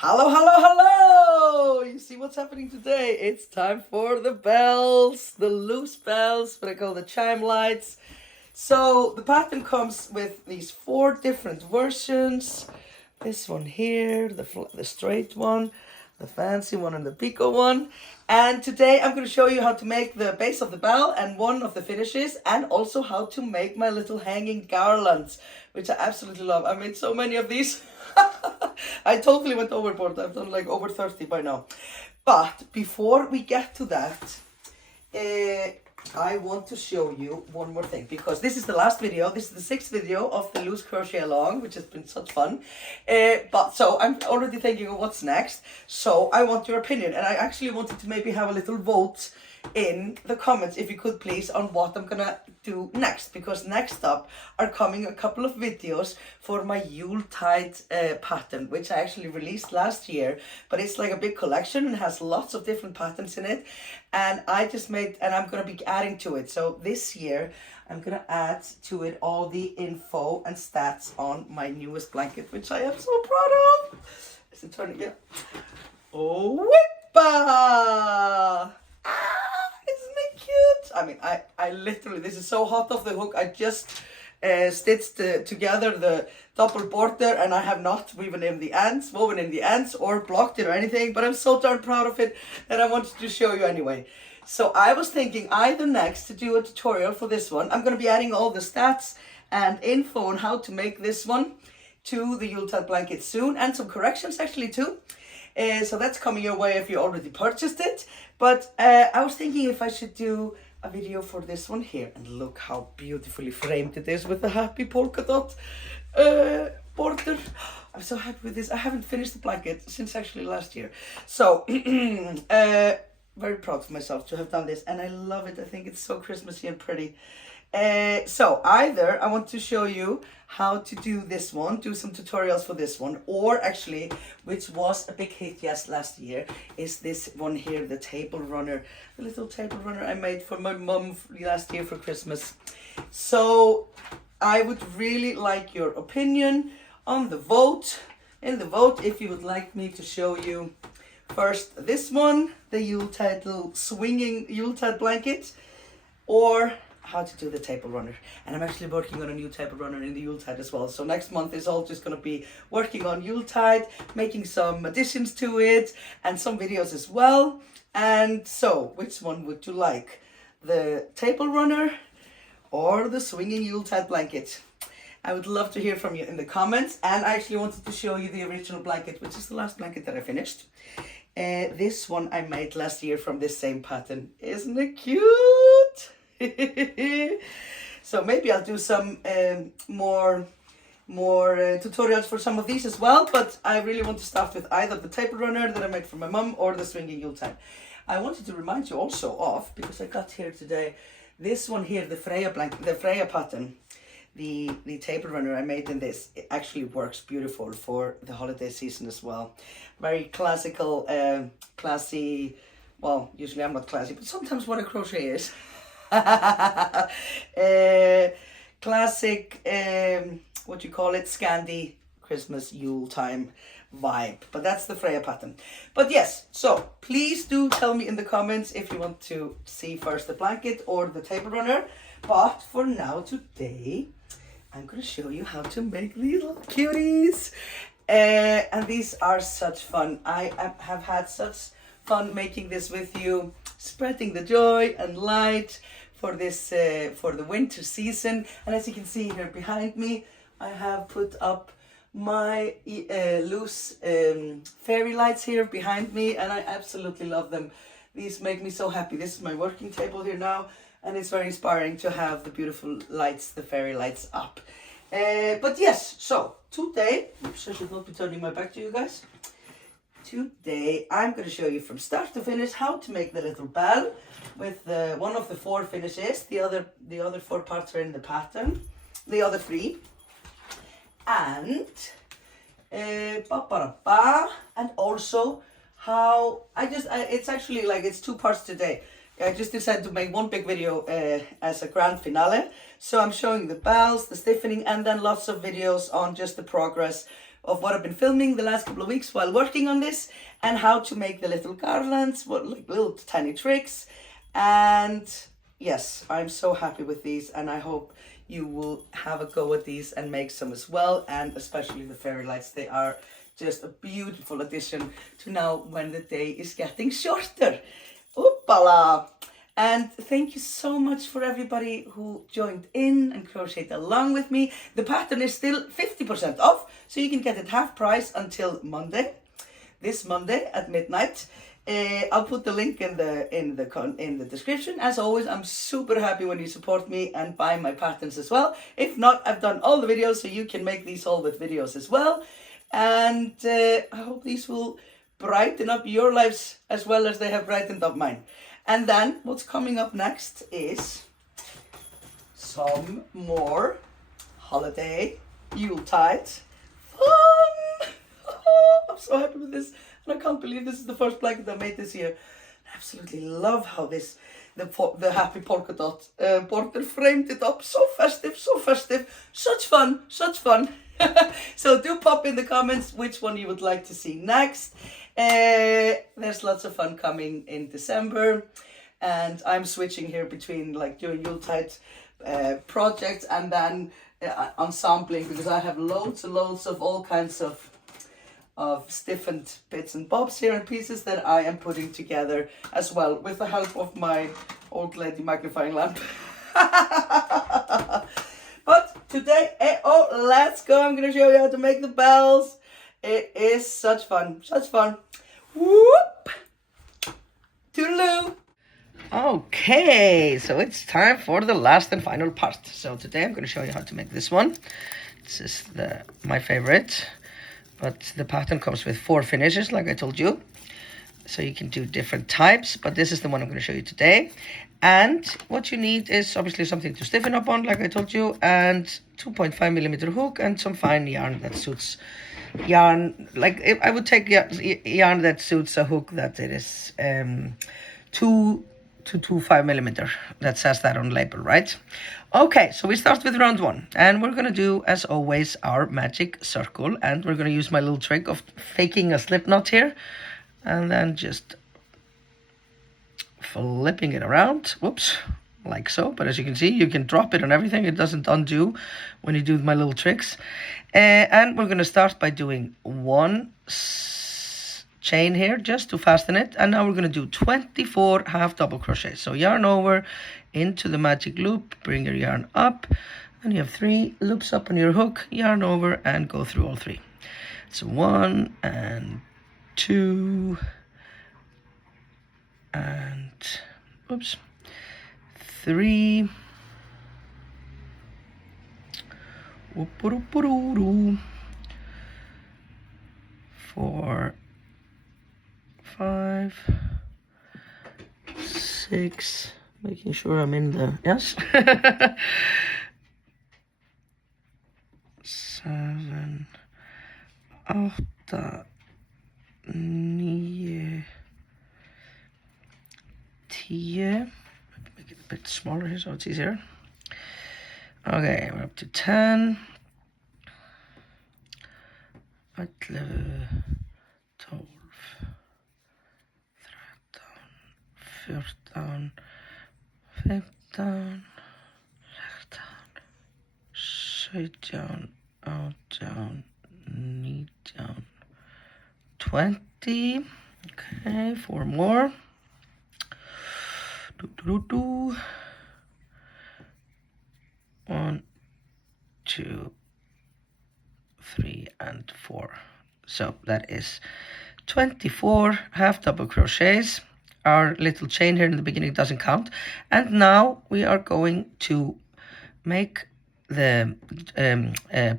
Hello, hello, hello! You see what's happening today? It's time for the bells, the loose bells, what I call the chime lights. So the pattern comes with these 4 different versions. This one here, the straight one, the fancy one, and the picot one. And today I'm going to show you how to make the base of the bell and one of the finishes, and also how to make my little hanging garlands, which I absolutely love. I made so many of these. I totally went overboard. I've done like over 30 by now. But before we get to that, I want to show you one more thing, because this is the last video. This is the 6th video of the LUZ Crochet along, which has been such fun. But so I'm already thinking of what's next. So I want your opinion, and I actually wanted to maybe have a little vote in the comments, if you could please, on what I'm gonna do next, because next up are coming a couple of videos for my Yuletide pattern, which I actually released last year, but it's like a big collection and has lots of different patterns in it, and I just made, and I'm gonna be adding to it. So this year I'm gonna add to it all the info and stats on my newest blanket, which I am so proud of. Is it turning? Yeah. Oh, whippa! Isn't it cute? I mean, I literally, this is so hot off the hook. I just stitched together the double border, and I have not woven in the ends or blocked it or anything, but I'm so darn proud of it that I wanted to show you anyway. So I was thinking either next to do a tutorial for this one. I'm going to be adding all the stats and info on how to make this one to the Yuletide blanket soon, and some corrections actually too. So that's coming your way if you already purchased it. But I was thinking if I should do a video for this one here. And look how beautifully framed it is with the happy polka dot border. I'm so happy with this. I haven't finished the blanket since actually last year. So very proud of myself to have done this. And I love it. I think it's so Christmassy and pretty. So either I want to show you how to do this one, do some tutorials for this one, or actually, which was a big hit last year, is this one here, the table runner, the little table runner I made for my mum last year for Christmas. So I would really like your opinion on the vote, in the vote, if you would like me to show you first this one, the Yuletide little swinging Yuletide blanket, or how to do the table runner. And I'm actually working on a new table runner in the Yuletide as well. So next month is all just going to be working on Yuletide, making some additions to it, and some videos as well. And so, which one would you like? The table runner or the swinging Yuletide blanket? I would love to hear from you in the comments. And I actually wanted to show you the original blanket, which is the last blanket that I finished. This one I made last year from this same pattern. Isn't it cute? So maybe I'll do some more tutorials for some of these as well, but I really want to start with either the table runner that I made for my mum or the swinging Yuletide. I wanted to remind you also of, because I got here today, this one here, the Freya blanket, the Freya pattern, the table runner I made in this. It actually works beautiful for the holiday season as well. Very classical, classy. Well, usually I'm not classy, but sometimes what a crochet is. Classic, what you call it, Scandi Christmas Yule time vibe, but that's the Freya pattern. But yes, so please do tell me in the comments if you want to see first the blanket or the table runner. But for now, today I'm going to show you how to make these little cuties, and these are such fun. I have had such fun making this with you, spreading the joy and light for this for the winter season. And as you can see here behind me, I have put up my loose fairy lights here behind me, and I absolutely love them. These make me so happy. This is my working table here now, and it's very inspiring to have the beautiful lights, the fairy lights up. But yes, so today, oops, I should not be turning my back to you guys. Today I'm going to show you from start to finish how to make the little bell with one of the 4 finishes. The other 4 parts are in the pattern, the other 3. And and also how it's actually like it's 2 parts today. I just decided to make one big video as a grand finale. So I'm showing the bells, the stiffening, and then lots of videos on just the progress of what I've been filming the last couple of weeks while working on this, and how to make the little garlands, like little tiny tricks. And yes, I'm so happy with these, and I hope you will have a go at these and make some as well, and especially the fairy lights. They are just a beautiful addition to now when the day is getting shorter. Oopala! And thank you so much for everybody who joined in and crocheted along with me. The pattern is still 50% off, so you can get it half price until Monday, this Monday at midnight. I'll put the link in the description. As always, I'm super happy when you support me and buy my patterns as well. If not, I've done all the videos, so you can make these all with videos as well. And I hope these will brighten up your lives as well as they have brightened up mine. And then what's coming up next is some more holiday Yuletide fun. I'm so happy with this. And I can't believe this is the first blanket I made this year. I absolutely love how the happy polka dot border framed it up. So festive, such fun. So do pop in the comments which one you would like to see next. There's lots of fun coming in December, and I'm switching here between like doing Yuletide projects and then ensembling, because I have loads and loads of all kinds of stiffened bits and bobs here and pieces that I am putting together as well with the help of my old lady magnifying lamp. But today, let's go. I'm going to show you how to make the bells. It is such fun. Whoop! Toodaloo! Okay, so it's time for the last and final part. So today I'm going to show you how to make this one. This is my favorite. But the pattern comes with 4 finishes, like I told you. So you can do different types, but this is the one I'm going to show you today. And what you need is obviously something to stiffen up on, like I told you, and 2.5mm hook and some fine yarn that suits yarn. Like I would take yarn that suits a hook that it is 2 to 2.5mm. That says that on label, right? Okay, so we start with round 1, and we're gonna do, as always, our magic circle, and we're gonna use my little trick of faking a slip knot here, and then just flipping it around, whoops, like so. But as you can see, you can drop it on everything. It doesn't undo when you do my little tricks. And we're gonna start by doing 1 chain here just to fasten it, and now we're going to do 24 half double crochet. So yarn over into the magic loop, bring your yarn up, and you have 3 loops up on your hook, yarn over and go through all 3. So 1 and 2 and 3, 4, 5, 6, making sure I'm in the, yes, 7, 8, 9, 10, make it a bit smaller here so it's easier. Okay, we're up to 10, 11, 12, 13, 14, 15, 16, 17, 18, 19, 20. Okay, 4 more. 1, 2, 3, and 4. So that is 24 half double crochets. Our little chain here in the beginning doesn't count. And now we are going to make the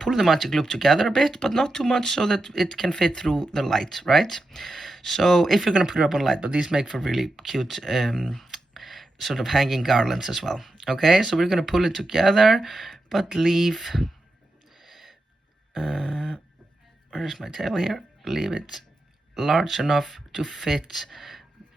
pull the magic loop together a bit, but not too much, so that it can fit through the light, right? So if you're going to put it up on light, but these make for really cute sort of hanging garlands as well. Okay, so we're going to pull it together, but leave where's my tail here? Leave it large enough to fit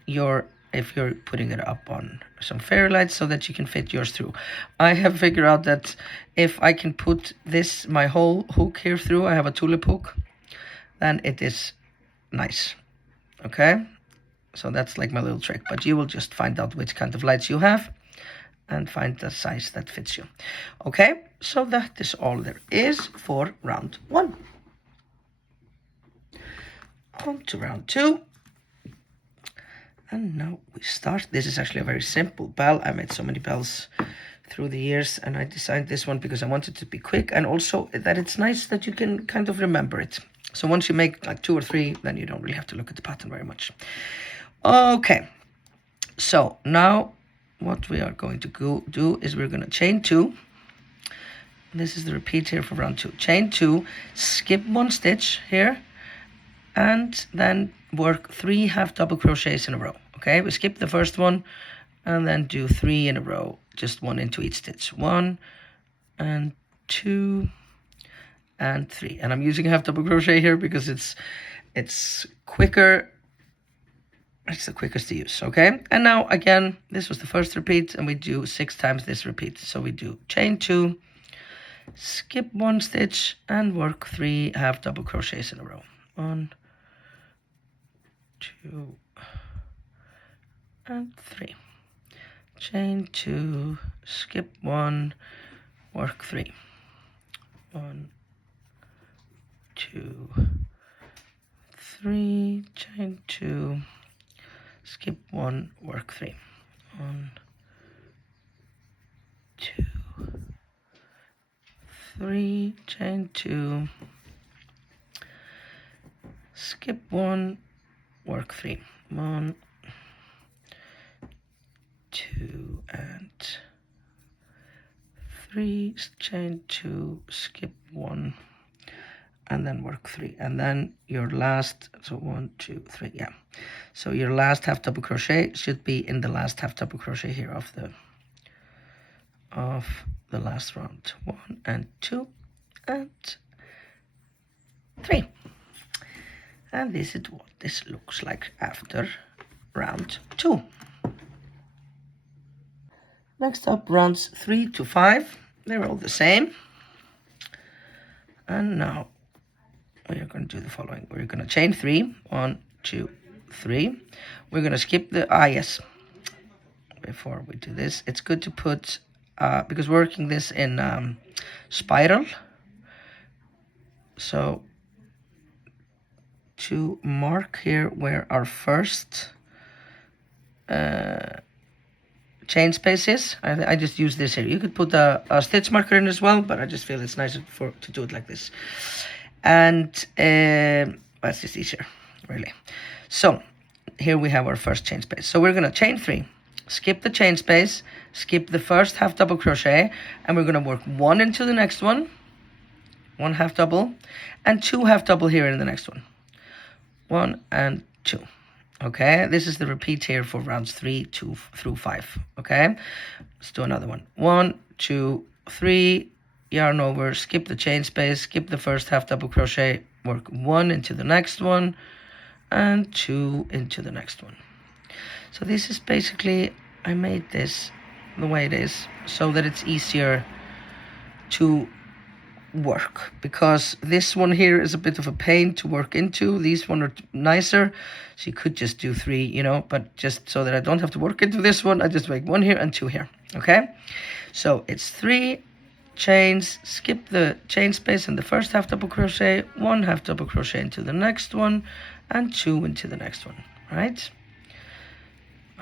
your, if you're putting it up on some fairy lights, so that you can fit yours through. I have figured out that if I can put this, my whole hook here through, I have a tulip hook, then it is nice. Okay, so that's like my little trick, but you will just find out which kind of lights you have and find the size that fits you. Okay, so that is all there is for round 1. On to round 2. And now we start. This is actually a very simple bell. I made so many bells through the years, and I designed this one because I wanted to be quick, and also that it's nice that you can kind of remember it. So once you make like 2 or 3, then you don't really have to look at the pattern very much. Okay, so now what we are going to do is we're going to chain 2. This is the repeat here for round 2. Chain 2, skip 1 stitch here, and then work 3 half double crochets in a row. Okay, we skip the first one and then do 3 in a row, just 1 into each stitch. 1 and 2 and 3, and I'm using half double crochet here because it's quicker. It's the quickest to use. Okay, and now again, this was the first repeat, and we do 6 times this repeat. So we do chain 2, skip 1 stitch, and work 3 half double crochets in a row. 1, 2 and 3. Chain 2, skip 1, work 3. 1, 2, 3, chain 2, skip 1, work 3. 1, 2, 3, chain 2, skip 1, work 3. 1, 2 and 3, chain 2, skip 1, and then work 3, and then your last, so 1, 2, 3, yeah, so your last half double crochet should be in the last half double crochet here of the last round. 1 and 2 and 3, and this is what this looks like after round 2. Next up, rounds 3 to 5. They're all the same. And now we are going to do the following. We're going to chain 3. 1, 2, 3. We're going to skip the yes. Before we do this, it's good to put because we're working this in spiral. So to mark here where our first chain space is, I just use this here. You could put a stitch marker in as well, but I just feel it's nicer to do it like this. And that's just easier, really. So here we have our first chain space. So we're going to chain 3, skip the chain space, skip the first half double crochet, and we're going to work 1 into the next one, 1 half double, and 2 half double here in the next one. 1 and 2. Okay, this is the repeat here for rounds 3 through 5. Okay, let's do another one. 1, 2, 3, yarn over, skip the chain space, skip the first half double crochet, work 1 into the next one, and 2 into the next one. So this is basically, I made this the way it is so that it's easier to work, because this one here is a bit of a pain to work into. These one are nicer, so you could just do 3, you know, but just so that I don't have to work into this one, I just make 1 here and 2 here. Okay, so it's 3 chains, skip the chain space in the first half double crochet, 1 half double crochet into the next one, and 2 into the next one. Right,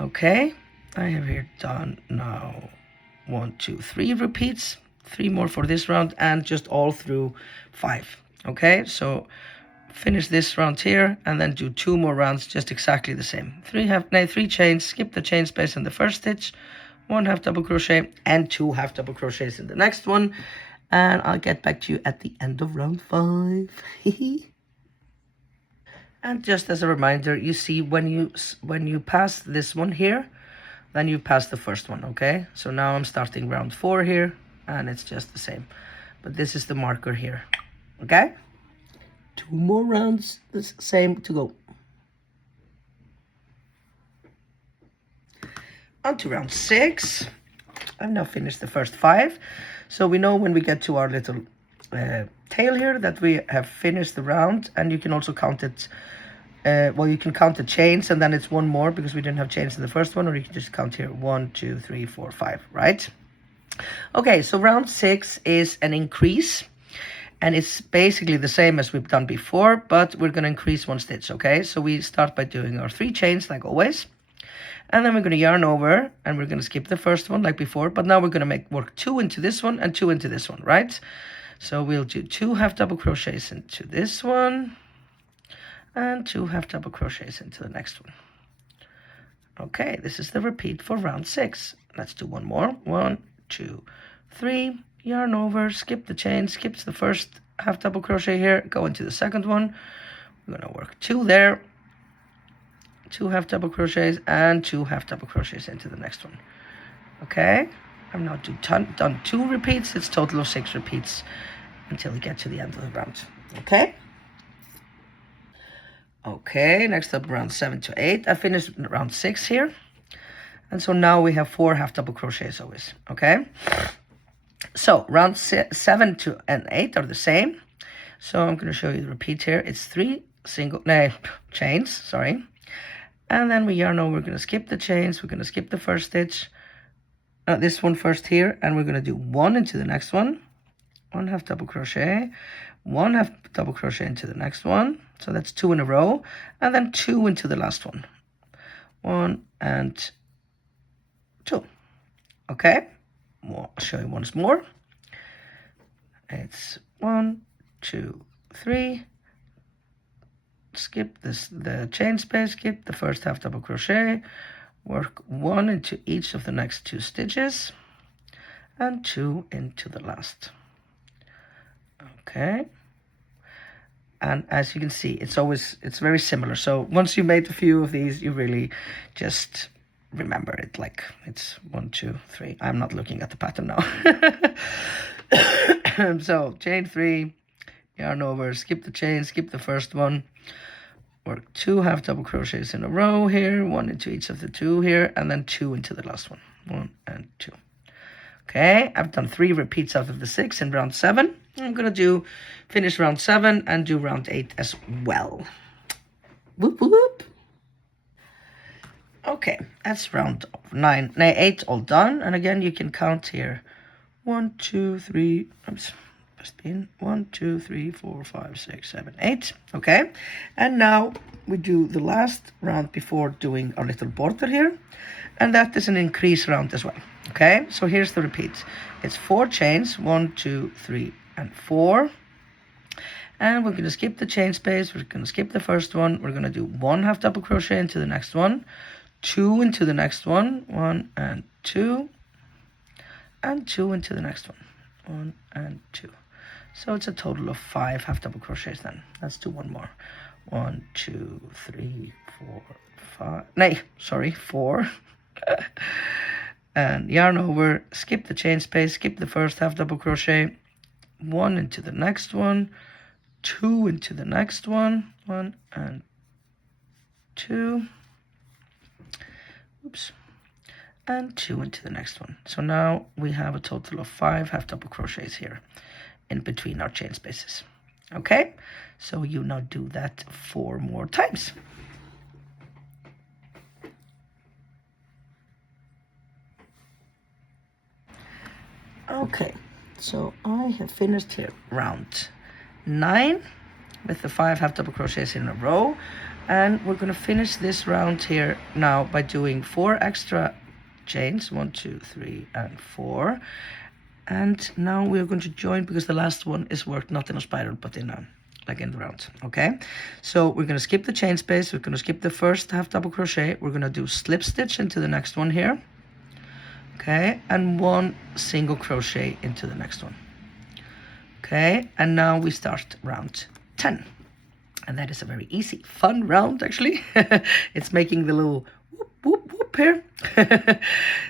okay, I have here done now 1, 2, 3 repeats, 3 more for this round, and just all through 5. Okay, so finish this round here and then do 2 more rounds just exactly the same. 3 chains, skip the chain space in the first stitch, 1 half double crochet, and 2 half double crochets in the next one, and I'll get back to you at the end of round 5. And just as a reminder, you see when you pass this one here, then you pass the first one. Okay, so now I'm starting round 4 here, and it's just the same, but this is the marker here. Okay, 2 more rounds the same to go. On to round 6. I've now finished the first 5, so we know when we get to our little tail here that we have finished the round, and you can also count it. Well, you can count the chains, and then it's one more because we didn't have chains in the first one, or you can just count here 1, 2, 3, 4, 5, right? Okay, so round 6 is an increase, and it's basically the same as we've done before, but we're going to increase 1 stitch. Okay, so we start by doing our 3 chains like always, and then we're going to yarn over, and we're going to skip the first one like before, but now we're going to work 2 into this one and 2 into this one, right? So we'll do 2 half double crochets into this one and 2 half double crochets into the next one. Okay, this is the repeat for round 6. Let's do one more. 1, 2, 3, yarn over, skip the chain, skips the first half double crochet here, go into the second one. We're going to work 2 there, 2 half double crochets, and 2 half double crochets into the next one. Okay, I've now done 2 repeats. It's a total of 6 repeats until we get to the end of the round. Okay. Okay, next up round 7 to 8. I finished round 6 here. And so now we have 4 half double crochets always. Okay. So round 7 to 8 are the same. So I'm going to show you the repeat here. It's 3 chains, sorry. And then we yarn over, we're going to skip the chains. We're going to skip the first stitch. This one first here. And we're going to do 1 into the next one. 1 half double crochet. 1 half double crochet into the next one. So that's 2 in a row. And then 2 into the last one. 1 and 2. Okay. I'll show you once more. It's 1, 2, 3. Skip the chain space, skip the first half double crochet, work 1 into each of the next 2 stitches, and 2 into the last. Okay. And as you can see, it's very similar. So once you made a few of these, you really just remember it, like it's 1, 2, 3. I'm not looking at the pattern now. So chain 3, yarn over, skip the chain, skip the first one, work 2 half double crochets in a row here, 1 into each of the 2 here, and then 2 into the last one. 1 and 2. Okay, I've done 3 repeats out of the 6 in round 7. I'm gonna finish round 7 and do round 8 as well. Whoop whoop. Okay, that's round 8 all done. And again, you can count here. 1, 2, 3. Oops, must be in 1, 2, 3, 4, 5, 6, 7, 8. Okay, and now we do the last round before doing our little border here, and that is an increase round as well. Okay, so here's the repeat. It's 4 chains, 1, 2, 3, and 4. And we're going to skip the chain space. We're going to skip the first one. We're going to do 1 half double crochet into the next one, 2 into the next one, 1 and 2, and 2 into the next one, 1 and 2. So it's a total of 5 half double crochets then. Let's do one more. 1, 2, 3, 4, 5. Nay, sorry, 4. And yarn over, skip the chain space, skip the first half double crochet, 1 into the next one, 2 into the next one, 1 and 2. Oops. And 2 into the next one. So now we have a total of 5 half double crochets here in between our chain spaces. Okay, so you now do that 4 more times. Okay, so I have finished here round 9 with the 5 half double crochets in a row, and we're going to finish this round here now by doing 4 extra chains, 1, 2, 3, and 4. And now we're going to join, because the last one is worked not in a spiral but in a the round. Okay, so we're going to skip the chain space, we're going to skip the first half double crochet, we're going to do slip stitch into the next one here, okay, and 1 single crochet into the next one. Okay, and now we start round 10, and that is a very easy, fun round actually. It's making the little whoop whoop whoop here.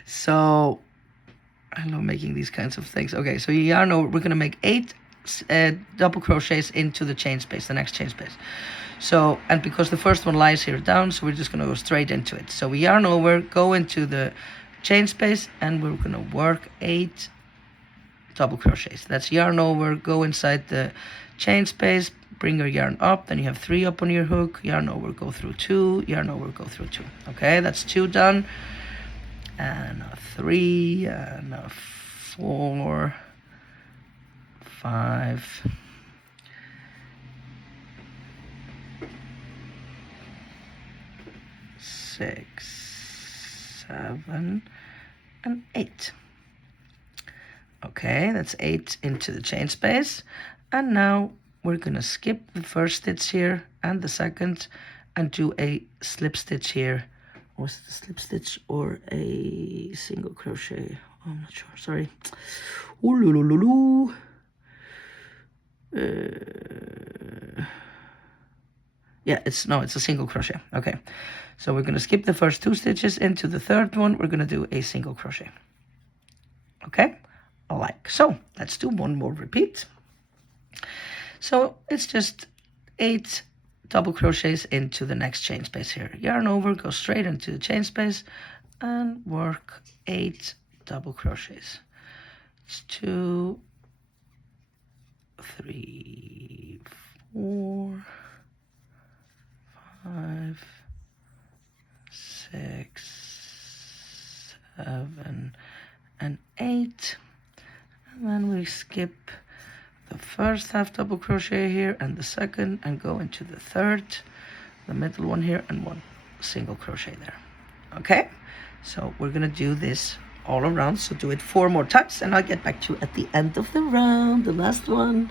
So I love making these kinds of things. Okay, so you yarn over, we're going to make 8 double crochets into the chain space, the next chain space. So, and because the first one lies here down, so we're just going to go straight into it. So we yarn over, go into the chain space, and we're going to work 8 double crochets. That's yarn over, go inside the chain space, bring your yarn up, then you have 3 up on your hook, yarn over, go through 2, yarn over, go through 2. Okay, that's 2 done, and a 3, and a 4, 5, 6, 7, and 8. Okay, that's 8 into the chain space, and now we're gonna skip the first stitch here and the second and do a slip stitch here. Was it a slip stitch or a single crochet? Oh, I'm not sure, sorry. Ooh, yeah, it's a single crochet. Okay, so we're gonna skip the first 2 stitches. Into the third one we're gonna do a single crochet. Okay, like so. Let's do one more repeat. So it's just 8 double crochets into the next chain space here. Yarn over, go straight into the chain space and work 8 double crochets. It's 2, 3, 4, 5, 6, 7, and 8. And then we skip the first half double crochet here and the second and go into the third, the middle one here, and 1 single crochet there. Okay, so we're gonna do this all around, so do it 4 more times and I'll get back to you at the end of the round, the last one.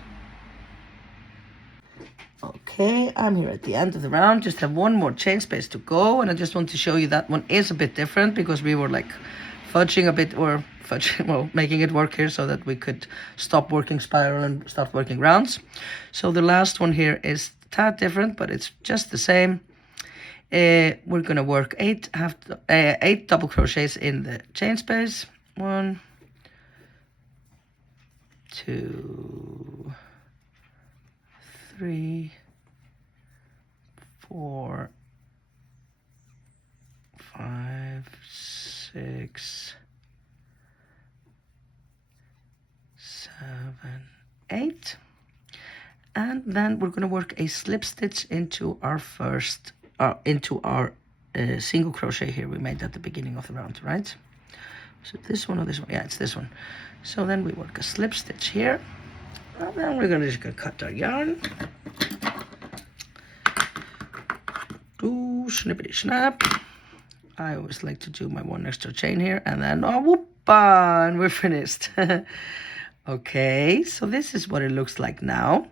Okay, I'm here at the end of the round, just have 1 more chain space to go, and I just want to show you that one is a bit different because we were like fudging a bit, or fudging, well, making it work here so that we could stop working spiral and start working rounds. So the last one here is a tad different, but it's just the same. We're gonna work 8 double crochets in the chain space. 1, 2, 3, 4, 5, 6, 7, 8, and then we're going to work a slip stitch into our first single crochet here we made at the beginning of the round, right? So this one or this one? Yeah, it's this one. So then we work a slip stitch here, and then we're just gonna cut our yarn. Do snippity snap. I always like to do my 1 extra chain here, and then oh whoopa, and we're finished. Okay, so this is what it looks like now.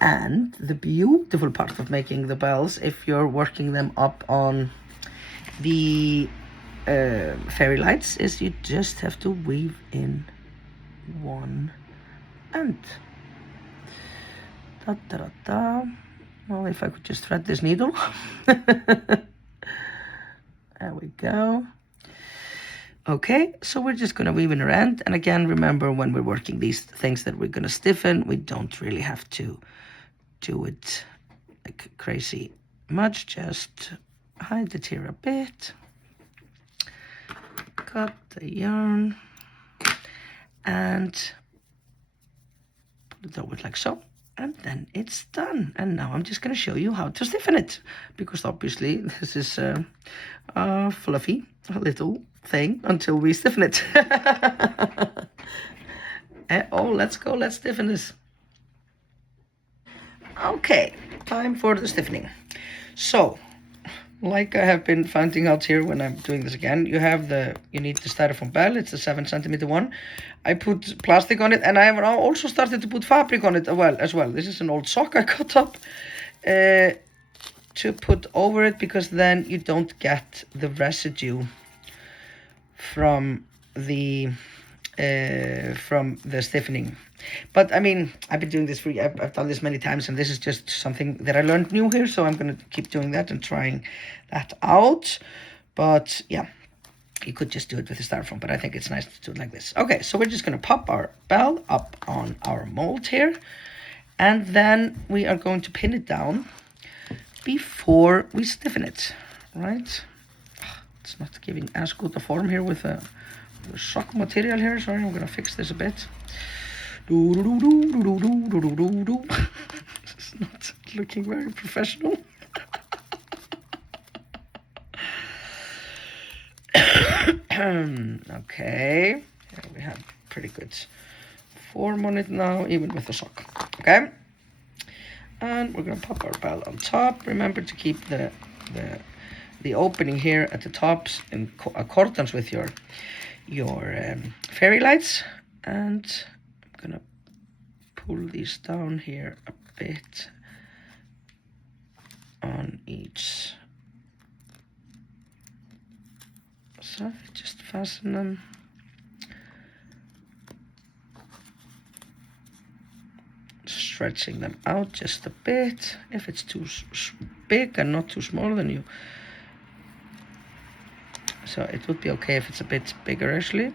And the beautiful part of making the bells, if you're working them up on the fairy lights, is you just have to weave in 1 end. Da, da, da, da. Well, if I could just thread this needle. There we go. Okay, so we're just gonna weave in our end, and again, remember when we're working these things that we're gonna stiffen, we don't really have to do it like crazy much, just hide it here a bit, cut the yarn, and put it over like so, and then it's done. And now I'm just gonna show you how to stiffen it, because obviously this is a fluffy little thing until we stiffen it. Oh, let's go, let's stiffen this. Okay, time for the stiffening. So, like I have been finding out here when I'm doing this again, you need the styrofoam bell. It's a 7cm one. I put plastic on it, and I have also started to put fabric on it as well. This is an old sock I cut up to put over it, because then you don't get the residue from the stiffening. But I mean, I've been doing this I've done this many times, and this is just something that I learned new here, so I'm going to keep doing that and trying that out. But yeah, you could just do it with the styrofoam, but I think it's nice to do it like this. Okay, so we're just going to pop our bell up on our mold here, and then we are going to pin it down before we stiffen it, right? It's not giving as good a form here with the sock material here. Sorry, I'm going to fix this a bit. It's not looking very professional. Okay, yeah, we have pretty good form on it now, even with the sock. Okay, and we're gonna pop our bell on top. Remember to keep the opening here at the tops in accordance with your fairy lights, and I'm gonna pull these down here a bit on each side. Just fasten them. Stretching them out just a bit. If it's too big and not too small, then you... So it would be okay if it's a bit bigger actually,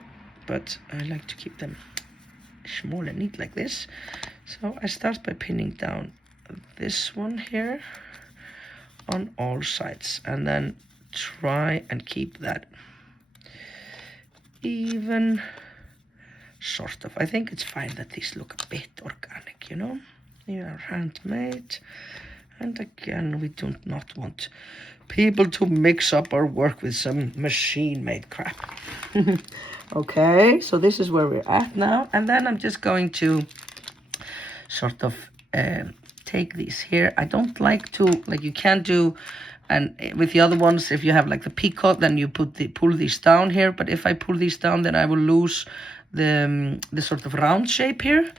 but I like to keep them small and neat like this. So I start by pinning down this one here on all sides, and then try and keep that even, sort of. I think it's fine that these look a bit organic, you know? They are handmade, and again, we do not want people to mix up our work with some machine-made crap. Okay, so this is where we're at now, and then I'm just going to sort of take these here. I don't like to, like, you can do, and with the other ones, if you have like the peacock, then you pull these down here, but if I pull these down, then I will lose the sort of round shape here.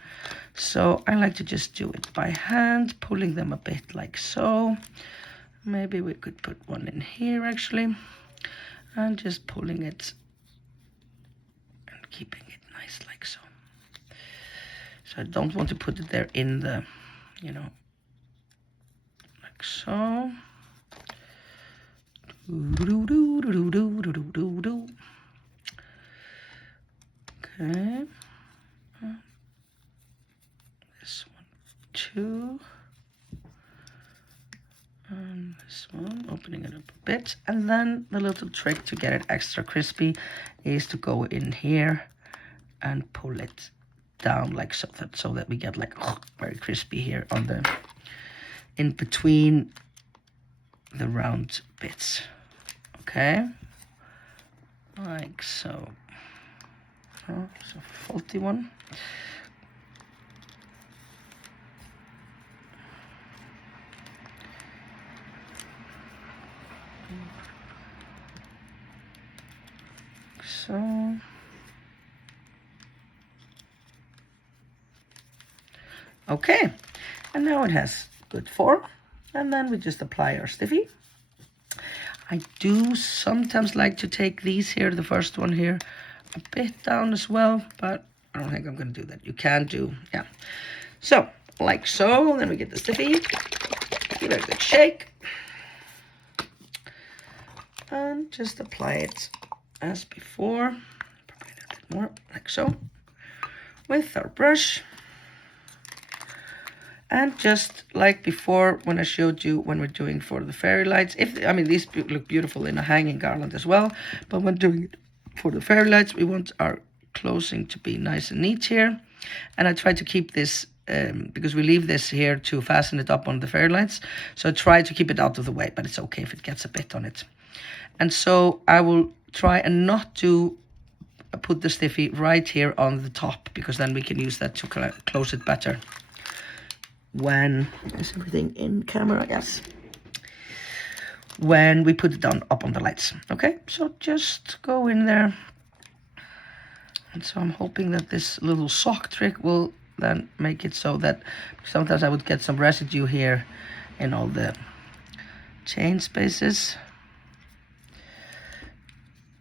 So I like to just do it by hand, pulling them a bit like so. Maybe we could put one in here actually, and just pulling it and keeping it nice like so. So I don't want to put it there in the, you know, like so. Okay. This one too. And this one, opening it up a bit. And then the little trick to get it extra crispy is to go in here and pull it down like so, that we get like very crispy here on the, in between the round bits. Okay, like so. Oh, it's a faulty one. So, okay, and now it has good form, and then we just apply our stiffy. I do sometimes like to take these here, the first one here, a bit down as well, but I don't think I'm going to do that. You can do, yeah. So, like so, then we get the stiffy, give it a good shake, and just apply it as before, probably a bit more, like so, with our brush. And just like before, when I showed you when we're doing for the fairy lights, I mean, these look beautiful in a hanging garland as well, but when doing it for the fairy lights, we want our closing to be nice and neat here. And I try to keep this, because we leave this here to fasten it up on the fairy lights, so I try to keep it out of the way, but it's okay if it gets a bit on it. And so I will try and not to put the stiffy right here on the top, because then we can use that to close it better. When is everything in camera? Yes. When we put it down up on the lights. Okay, so just go in there. And so I'm hoping that this little sock trick will then make it so that sometimes I would get some residue here in all the chain spaces.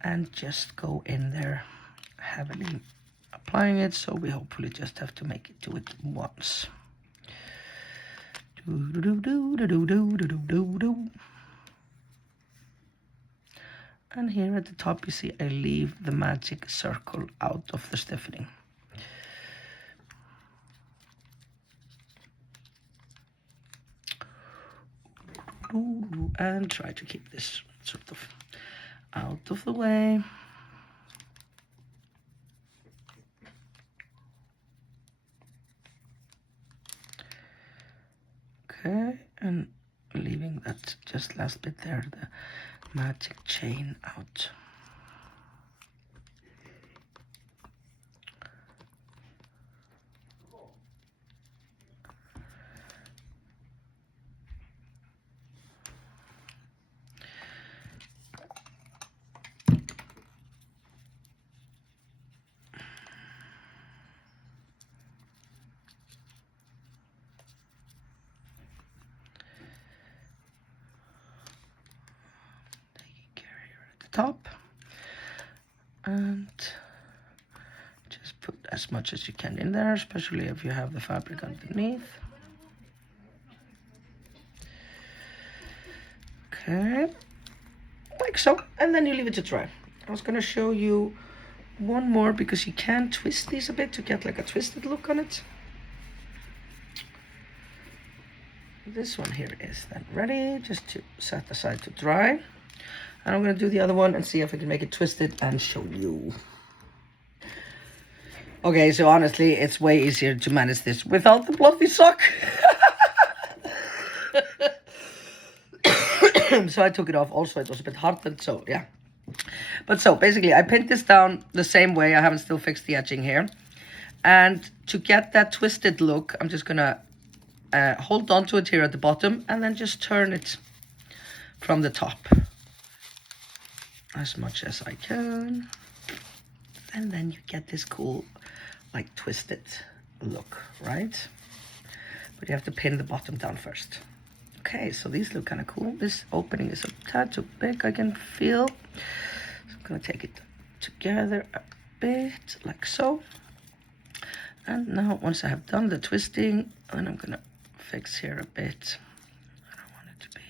And just go in there heavily applying it, so we hopefully just have to make it do it once. And here at the top you see I leave the magic circle out of the stiffening. And try to keep this sort of out of the way. just last bit there, the magic chain out. Top, and just put as much as you can in there, especially if you have the fabric underneath. Okay, like so, and then you leave it to dry. I was gonna show you one more because you can twist these a bit to get like a twisted look on it. This one here is then ready just to set aside to dry. And I'm going to do the other one and see if I can make it twisted and show you. Okay, so honestly, it's way easier to manage this without the bloody sock. So I took it off. Also, it was a bit hardened, so yeah. But so basically, I pinned this down the same way. I haven't still fixed the edging here. And to get that twisted look, I'm just going to hold on to it here at the bottom and then just turn it from the top as much as I can, and then you get this cool like twisted look, right? But you have to pin the bottom down first. Okay, so these look kind of cool. This opening is a tad too big, I can feel, so I'm gonna take it together a bit like so. And now once I have done the twisting, then I'm gonna fix here a bit. I don't want it to be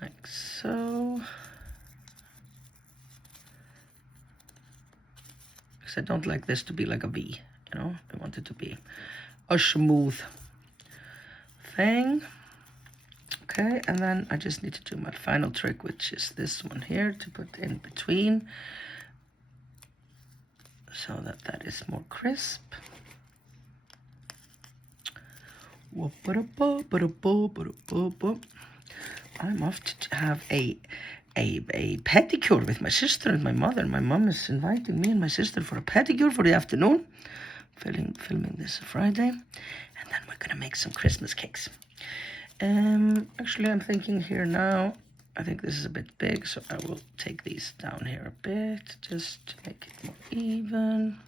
like so. I don't like this to be like a V, you know, I want it to be a smooth thing. Okay, and then I just need to do my final trick, which is this one here to put in between so that that is more crisp. I'm off to have a pedicure with my sister and my mother. My mom is inviting me and my sister for a pedicure for the afternoon. Filming this Friday. And then we're gonna make some Christmas cakes. Actually, I'm thinking here now, I think this is a bit big, so I will take these down here a bit, just to make it more even.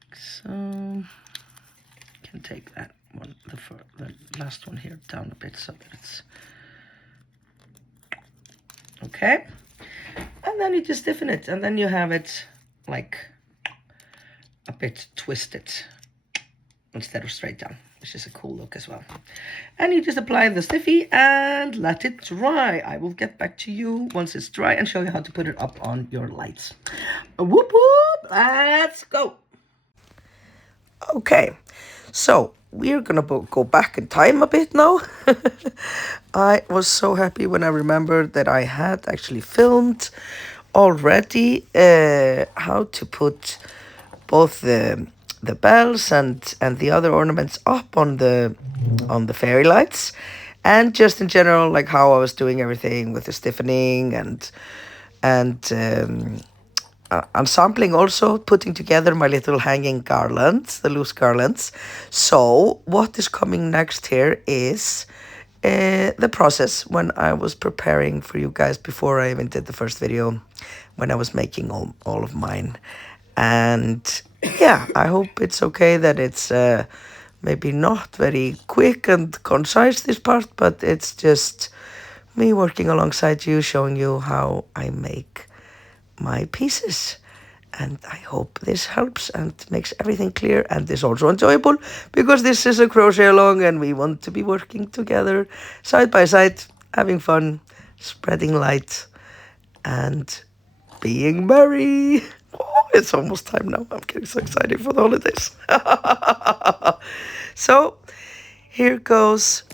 Like so. Can take that one, the last one here down a bit so that it's okay. And then you just stiffen it, and then you have it like a bit twisted instead of straight down, which is a cool look as well. And you just apply the stiffy and let it dry. I will get back to you once it's dry and show you how to put it up on your lights. Whoop whoop, let's go. Okay, so we're gonna go back in time a bit now. I was so happy when I remembered that I had actually filmed already how to put both the bells and the other ornaments up on the fairy lights, and just in general like how I was doing everything with the stiffening and ensembling, also putting together my little hanging garlands, the loose garlands. So what is coming next here is the process when I was preparing for you guys before I even did the first video, when I was making all of mine. And yeah, I hope it's okay that it's maybe not very quick and concise, this part, but it's just me working alongside you, showing you how I make my pieces. And I hope this helps and makes everything clear and is also enjoyable, because this is a crochet along and we want to be working together side by side, having fun, spreading light and being merry. Oh, it's almost time now. I'm getting so excited for the holidays. So here goes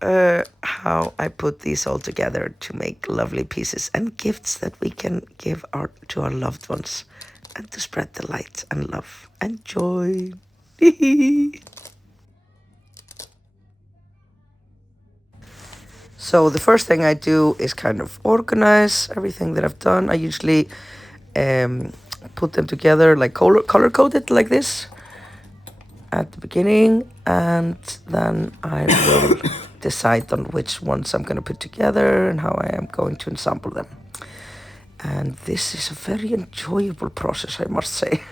how I put these all together to make lovely pieces and gifts that we can give to our loved ones, and to spread the light and love and joy. So the first thing I do is kind of organize everything that I've done. I usually put them together, like color coded like this at the beginning, and then I will decide on which ones I'm going to put together and how I am going to ensemble them. And this is a very enjoyable process, I must say.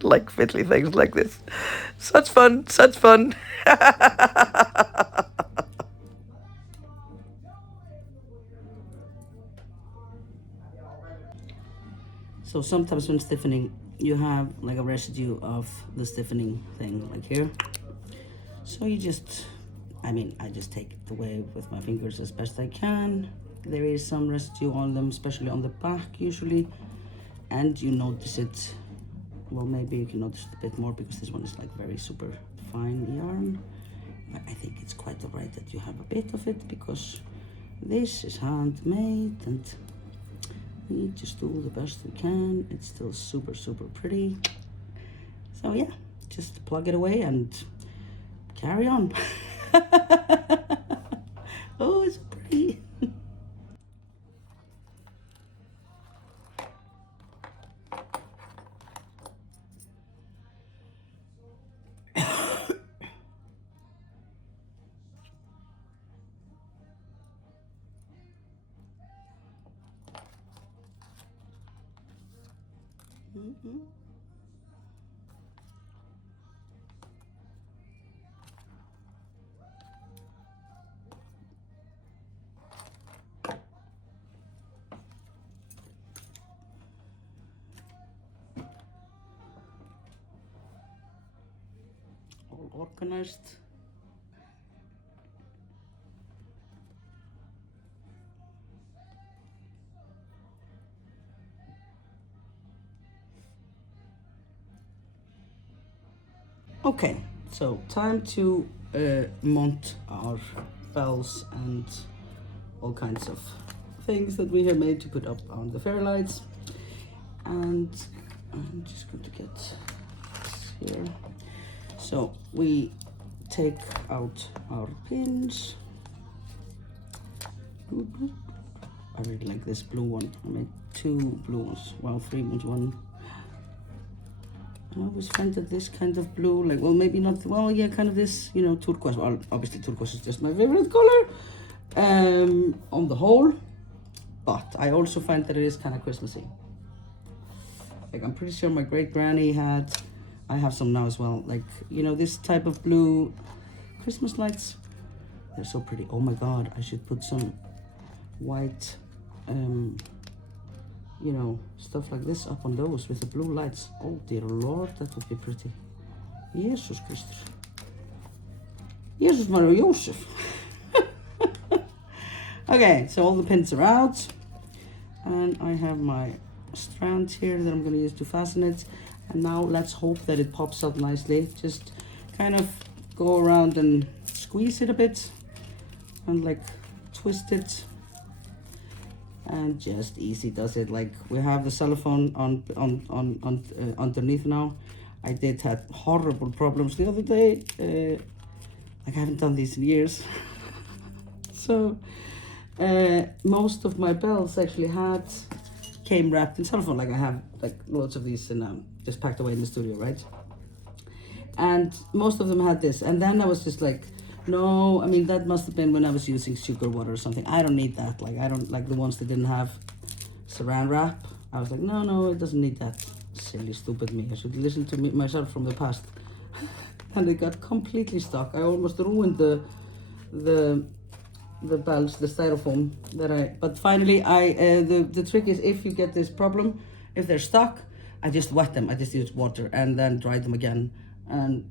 Like fiddly things like this. Such fun, such fun. So sometimes when stiffening, you have like a residue of the stiffening thing, like here. So you just, I just take it away with my fingers as best I can. There is some residue on them, especially on the back usually. And you notice it, well, maybe you can notice it a bit more because this one is like very super fine yarn. But I think it's quite alright that you have a bit of it because this is handmade and we just do the best we can. It's still super, super pretty. So yeah, just plug it away and carry on. Oh, it's pretty. All organized. Okay, so time to mount our bells and all kinds of things that we have made to put up on the fairy lights. And I'm just going to get this here. So we take out our pins. I really like this blue one. I made 2 blue ones, well, 3 ones, one. I always find that this kind of blue, like, well, maybe not, well, yeah, kind of this, you know, turquoise. Well, obviously turquoise is just my favorite color on the whole, but I also find that it is kind of Christmassy. Like, I'm pretty sure my great granny had, I have some now as well, like, you know, this type of blue Christmas lights. They're so pretty. Oh my God, I should put some white, you know, stuff like this up on those with the blue lights. Oh dear Lord, that would be pretty. Jesus Christus. Jesus Maria Joseph. Okay, so all the pins are out. And I have my strand here that I'm going to use to fasten it. And now let's hope that it pops up nicely. Just kind of go around and squeeze it a bit. And like twist it. And just easy does it. Like, we have the cellophane on underneath now. I did have horrible problems the other day. Like, I haven't done these in years. So most of my bells actually came wrapped in cellophane. Like, I have like loads of these and just packed away in the studio, right? And most of them had this. And then I was just like, no, I mean, that must have been when I was using sugar water or something. I don't need that. Like, I don't like the ones that didn't have saran wrap. I was like, no, it doesn't need that. Silly, stupid me. I should listen to myself from the past. And it got completely stuck. I almost ruined the bells, the styrofoam but finally the trick is, if you get this problem, if they're stuck, I just wet them. I just use water and then dry them again. And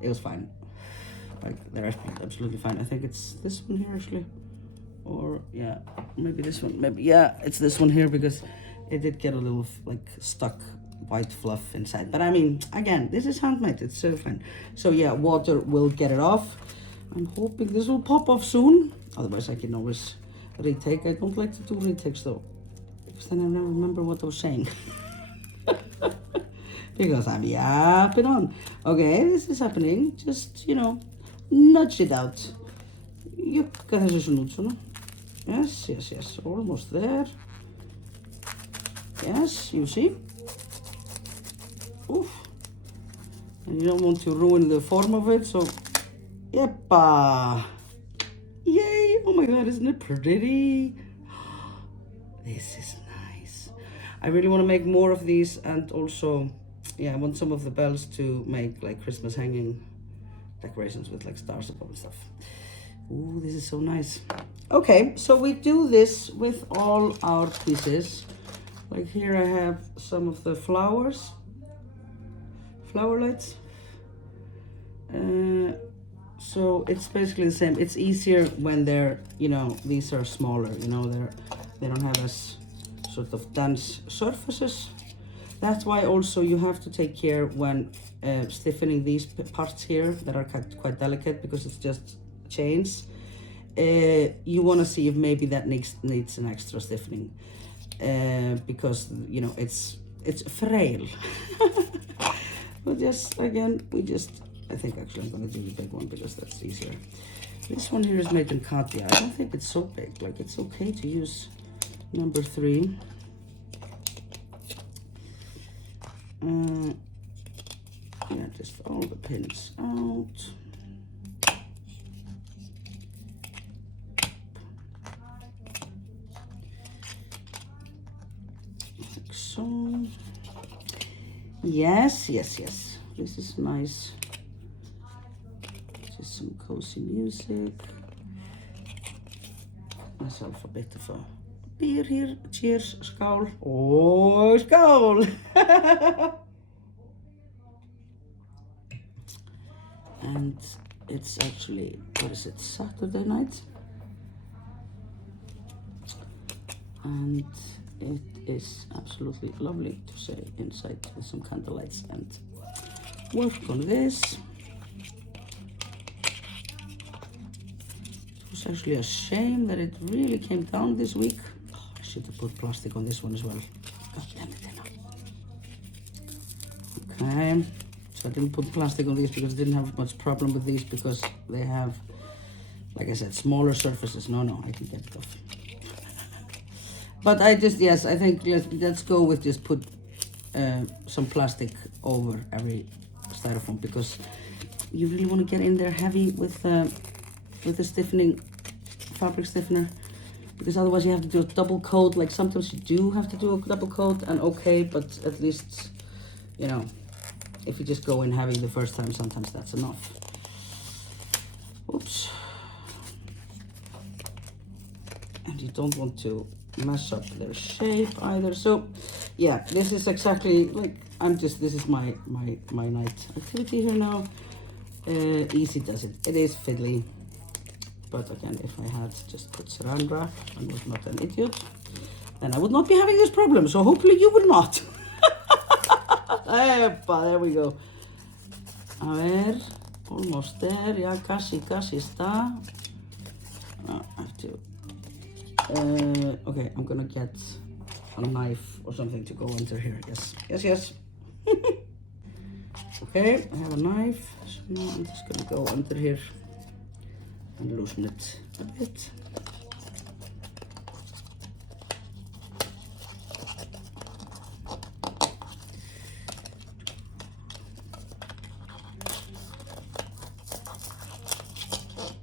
it was fine. Like, they're absolutely fine. I think it's this one here actually, or yeah, maybe this one. Maybe, yeah, it's this one here because it did get a little like stuck white fluff inside. But I mean, again, this is handmade. It's so fine. So yeah, water will get it off. I'm hoping this will pop off soon. Otherwise, I can always retake. I don't like to do retakes though, because then I never remember what I was saying. Because I'm yapping on. Okay, this is happening. Just, you know, nudge it out. jukka þessu svona út svona. Yes, yes, yes, almost there. Yes, you see. Oof. And you don't want to ruin the form of it, so yeppa. Yay! Oh my god, isn't it pretty? This is nice. I really want to make more of these, and also, yeah, I want some of the bells to make like Christmas hanging decorations with like stars above and stuff. Ooh, this is so nice. Okay, so we do this with all our pieces. Like here I have some of the flowers, flower lights. So it's basically the same. It's easier when they're, you know, these are smaller, you know, they don't have as sort of dense surfaces. That's why also you have to take care when stiffening these parts here that are quite delicate, because it's just chains. You want to see if maybe that needs an extra stiffening, because, you know, it's frail. But just again, I think actually I'm gonna do the big one because that's easier. This one here is made in Katya. I don't think it's so big. Like, it's okay to use number 3. Yeah, just all the pins out. Like so. Yes, yes, yes. This is nice. Just some cozy music. Myself a bit of a beer here. Cheers, skål. Oh, skål! And it's actually, what is it, Saturday night? And it is absolutely lovely to stay inside with some candlelights and work on this. It was actually a shame that it really came down this week. Oh, I should have put plastic on this one as well. God damn it, okay. So I didn't put plastic on these because I didn't have much problem with these, because they have, like I said, smaller surfaces. No, I can get it off. But I just, yes, I think let's go with just put some plastic over every styrofoam, because you really want to get in there heavy with the stiffening, fabric stiffener, because otherwise you have to do a double coat. Like sometimes you do have to do a double coat, and okay, but at least, you know, if you just go in heavy the first time, sometimes that's enough. Oops. And you don't want to mess up their shape either. So yeah, this is exactly like, this is my night activity here now. Easy does it. It is fiddly, but again, if I had just put saran wrap and was not an idiot, then I would not be having this problem. So hopefully you will not. Epa, there we go. A ver, almost there. Ya casi está. No, I have to. Okay, I'm gonna get a knife or something to go under here. Yes. Okay, I have a knife. So now I'm just gonna go under here and loosen it a bit.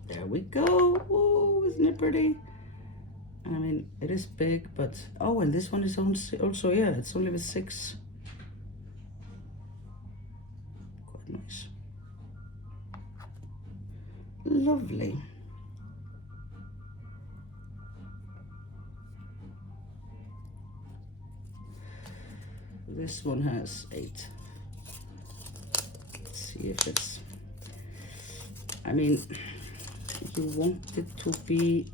There we go. Oh, isn't it pretty? I mean, it is big, but oh, and this one is also, yeah, it's only with 6. Quite nice. Lovely. This one has 8. Let's see if it's, I mean, you want it to be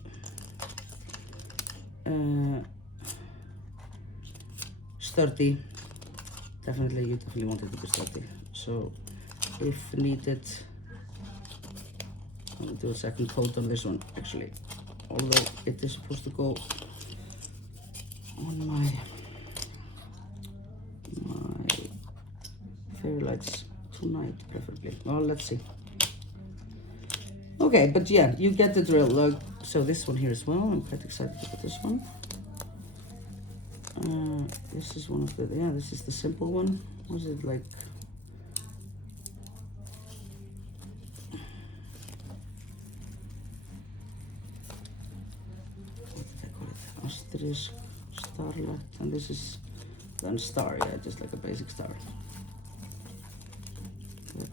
sturdy. Definitely, you definitely want it to be sturdy. So if needed, I'll do a second coat on this one actually, although it is supposed to go on my fairy lights tonight preferably. Well, let's see. Okay, but yeah, you get the drill. Look, so this one here as well. I'm quite excited about this one. This is one of the, yeah, this is the simple one. Was it like? What did I call it? Asterisk, starlet, and this is then star. Yeah, just like a basic star. But,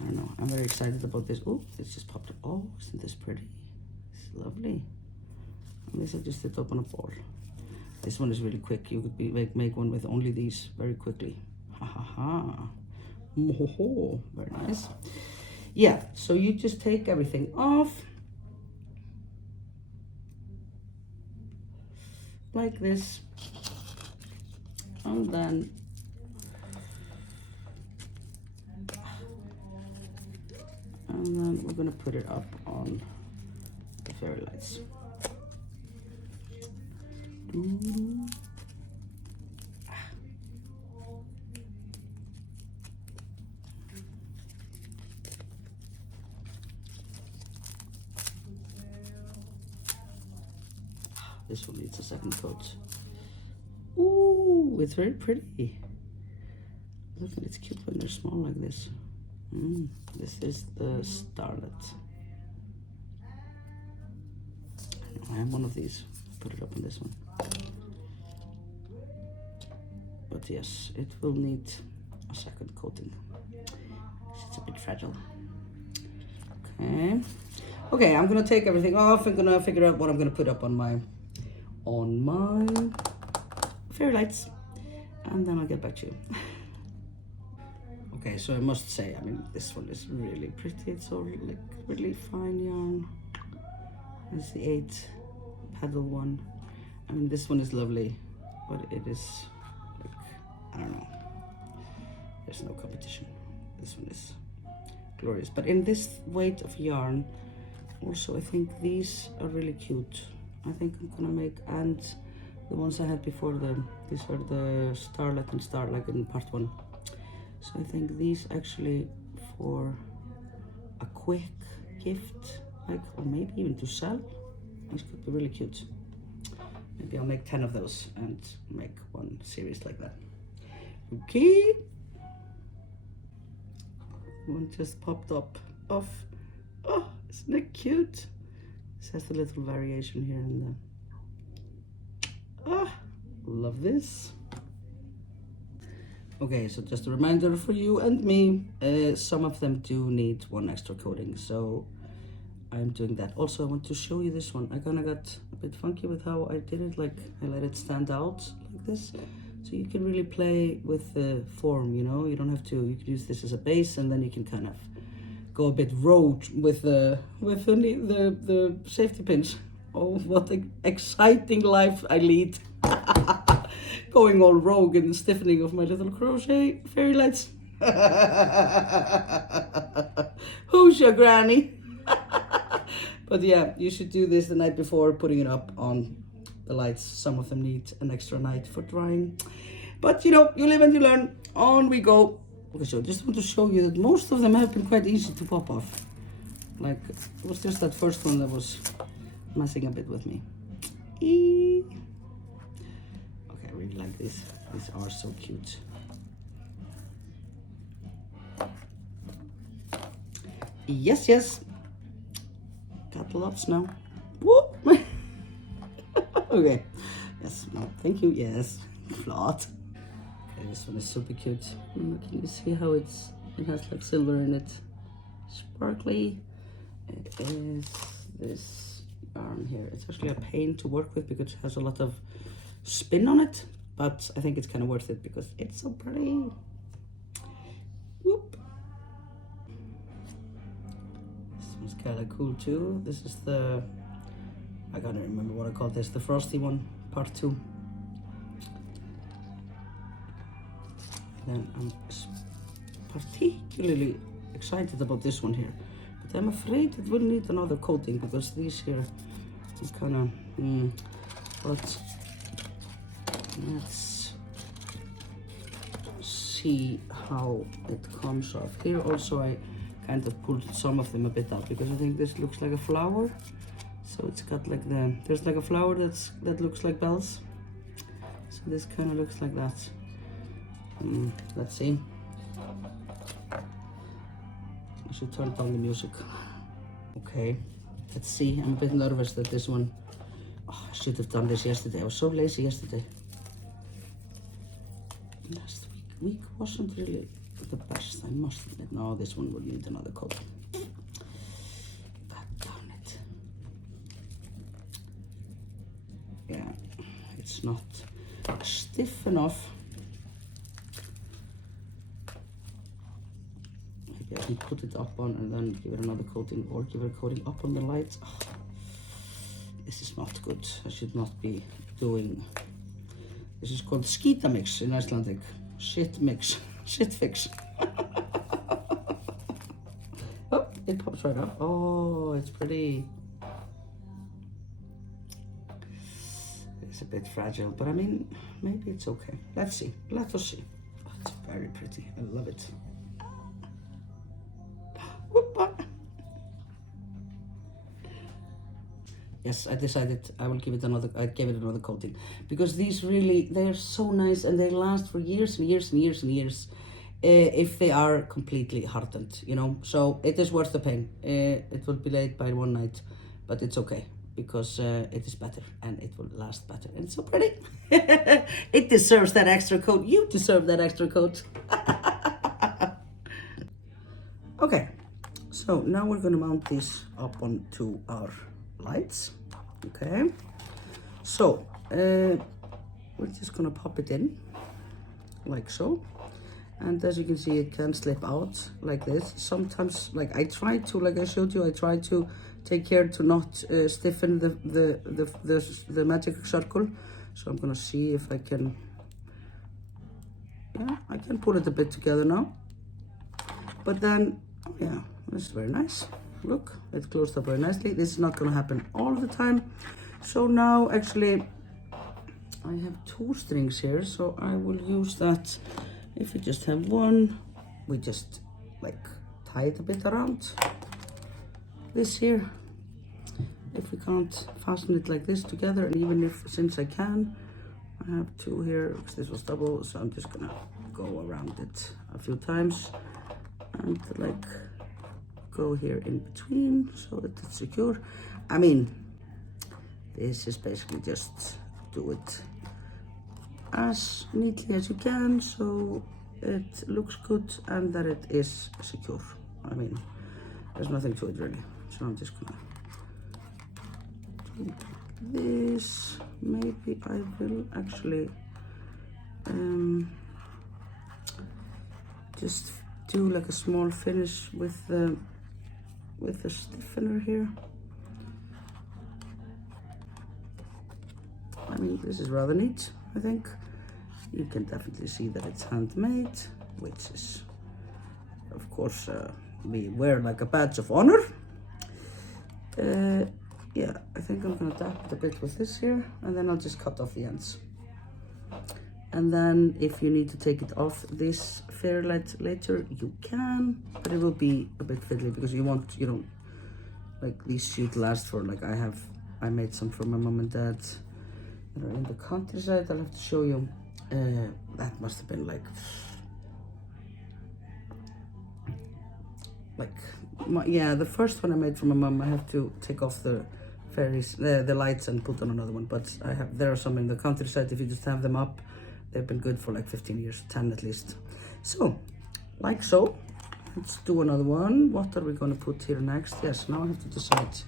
I don't know. I'm very excited about this. Oh, it's just popped up. Oh, isn't this pretty? It's lovely. And this I just did up on a ball. This one is really quick. You could make one with only these very quickly. Ha ha ha. Oh, very nice. Yeah, so you just take everything off. Like this. And then we're gonna put it up on the fairy lights. This one needs a second coat. Ooh, it's very pretty. Look, and it's cute when they're small like this. This is the starlet. I have one of these. Put it up on this one. But yes, it will need a second coating. It's a bit fragile. Okay. Okay, I'm gonna take everything off. I'm gonna figure out what I'm gonna put up on my fairy lights, and then I'll get back to you. Okay, so I must say, I mean, this one is really pretty. It's all like really fine yarn. It's the 8 petal one. I mean, this one is lovely, but it is like, I don't know. There's no competition. This one is glorious. But in this weight of yarn, also I think these are really cute. I think I'm gonna make, and the ones I had before, these are the starlet and starlight in part 1. So I think these actually for a quick gift, like, or maybe even to sell, these could be really cute. Maybe I'll make 10 of those and make one series like that. Okay. One just popped up off. Oh, isn't it cute? This has a little variation here and there. Ah, love this. Okay, so just a reminder for you and me, some of them do need one extra coating, so I'm doing that. Also, I want to show you this one. I kind of got a bit funky with how I did it, like I let it stand out like this. So you can really play with the form, you know, you don't have to, you can use this as a base, and then you can kind of go a bit rogue with the safety pins. Oh, what an exciting life I lead. Going all rogue in the stiffening of my little crochet fairy lights. Who's your granny? But yeah, you should do this the night before putting it up on the lights. Some of them need an extra night for drying. But you know, you live and you learn. On we go. Okay, so just want to show you that most of them have been quite easy to pop off. Like, it was just that first one that was messing a bit with me. Okay, I really like this. These are so cute. Yes, yes. Couple ups now. Whoop. Okay. Yes, no, thank you. Yes. Flat. Okay, this one is super cute. Can you see how it has like silver in it? Sparkly. It is this yarn here. It's actually a pain to work with because it has a lot of spin on it, but I think it's kind of worth it because it's so pretty. Whoop. This one's kind of cool too. This is the, I can't remember what I called this, the frosty one, part 2. And I'm particularly excited about this one here, but I'm afraid it will need another coating because these here is kind of, but let's see how it comes off. Here also I kind of pulled some of them a bit out because I think this looks like a flower. So it's got like there's like a flower that looks like bells. So this kind of looks like that. Let's see. I should turn down the music. Okay, let's see. I'm a bit nervous that this one, oh, I should have done this yesterday. I was so lazy yesterday. Last week wasn't really the best, I must admit. No, this one would need another coat. God darn it. Yeah, it's not stiff enough. Maybe I can put it up on and then give it another coating, or give it a coating up on the lights. Oh, this is not good. I should not be doing. This is called skita mix in Icelandic. Shit mix. Shit fix. Oh, it pops right up. Oh, it's pretty. It's a bit fragile, but I mean, maybe it's okay. Let's see. Let us see. Oh, it's very pretty. I love it. Yes, I decided I will give it another. I gave it another coating because these really, they are so nice and they last for years and years and years and years. If they are completely hardened, you know. So it is worth the pain. It will be late by one night, but it's okay because it is better and it will last better. And it's so pretty. It deserves that extra coat. You deserve that extra coat. Okay, so now we're gonna mount this up onto our lights. Okay, so we're just gonna pop it in like so, and as you can see, it can slip out like this. Sometimes, like I try to, like I showed you, I try to take care to not stiffen the magic circle. So I'm gonna see if I can, yeah, I can pull it a bit together now. But then, oh yeah, this is very nice. Look, it closed up very nicely. This is not gonna happen all the time. So now actually I have 2 strings here, so I will use that. If you just have one, we just like tie it a bit around this here. If we can't fasten it like this together, and even if, since I can, I have 2 here because this was double, so I'm just gonna go around it a few times and like go here in between so that it's secure. I mean, this is basically just do it as neatly as you can so it looks good and that it is secure. I mean, there's nothing to it really. So I'm just gonna do this. Maybe I will actually just do like a small finish with the stiffener here. I mean, this is rather neat, I think. You can definitely see that it's handmade, which is, of course, we wear like a badge of honor. Yeah, I think I'm gonna dab it a bit with this here, and then I'll just cut off the ends. And then if you need to take it off this fairlight later, you can, but it will be a bit fiddly because you want, you know, like these should last for, like I made some for my mom and dad that are in the countryside. I'll have to show you. That must have been like yeah, the first one I made for my mom. I have to take off the fairies, the lights, and put on another one. But there are some in the countryside. If you just have them up, they've been good for like 15 years, 10 at least. So, like so. Let's do another one. What are we going to put here next? Yes, now I have to decide.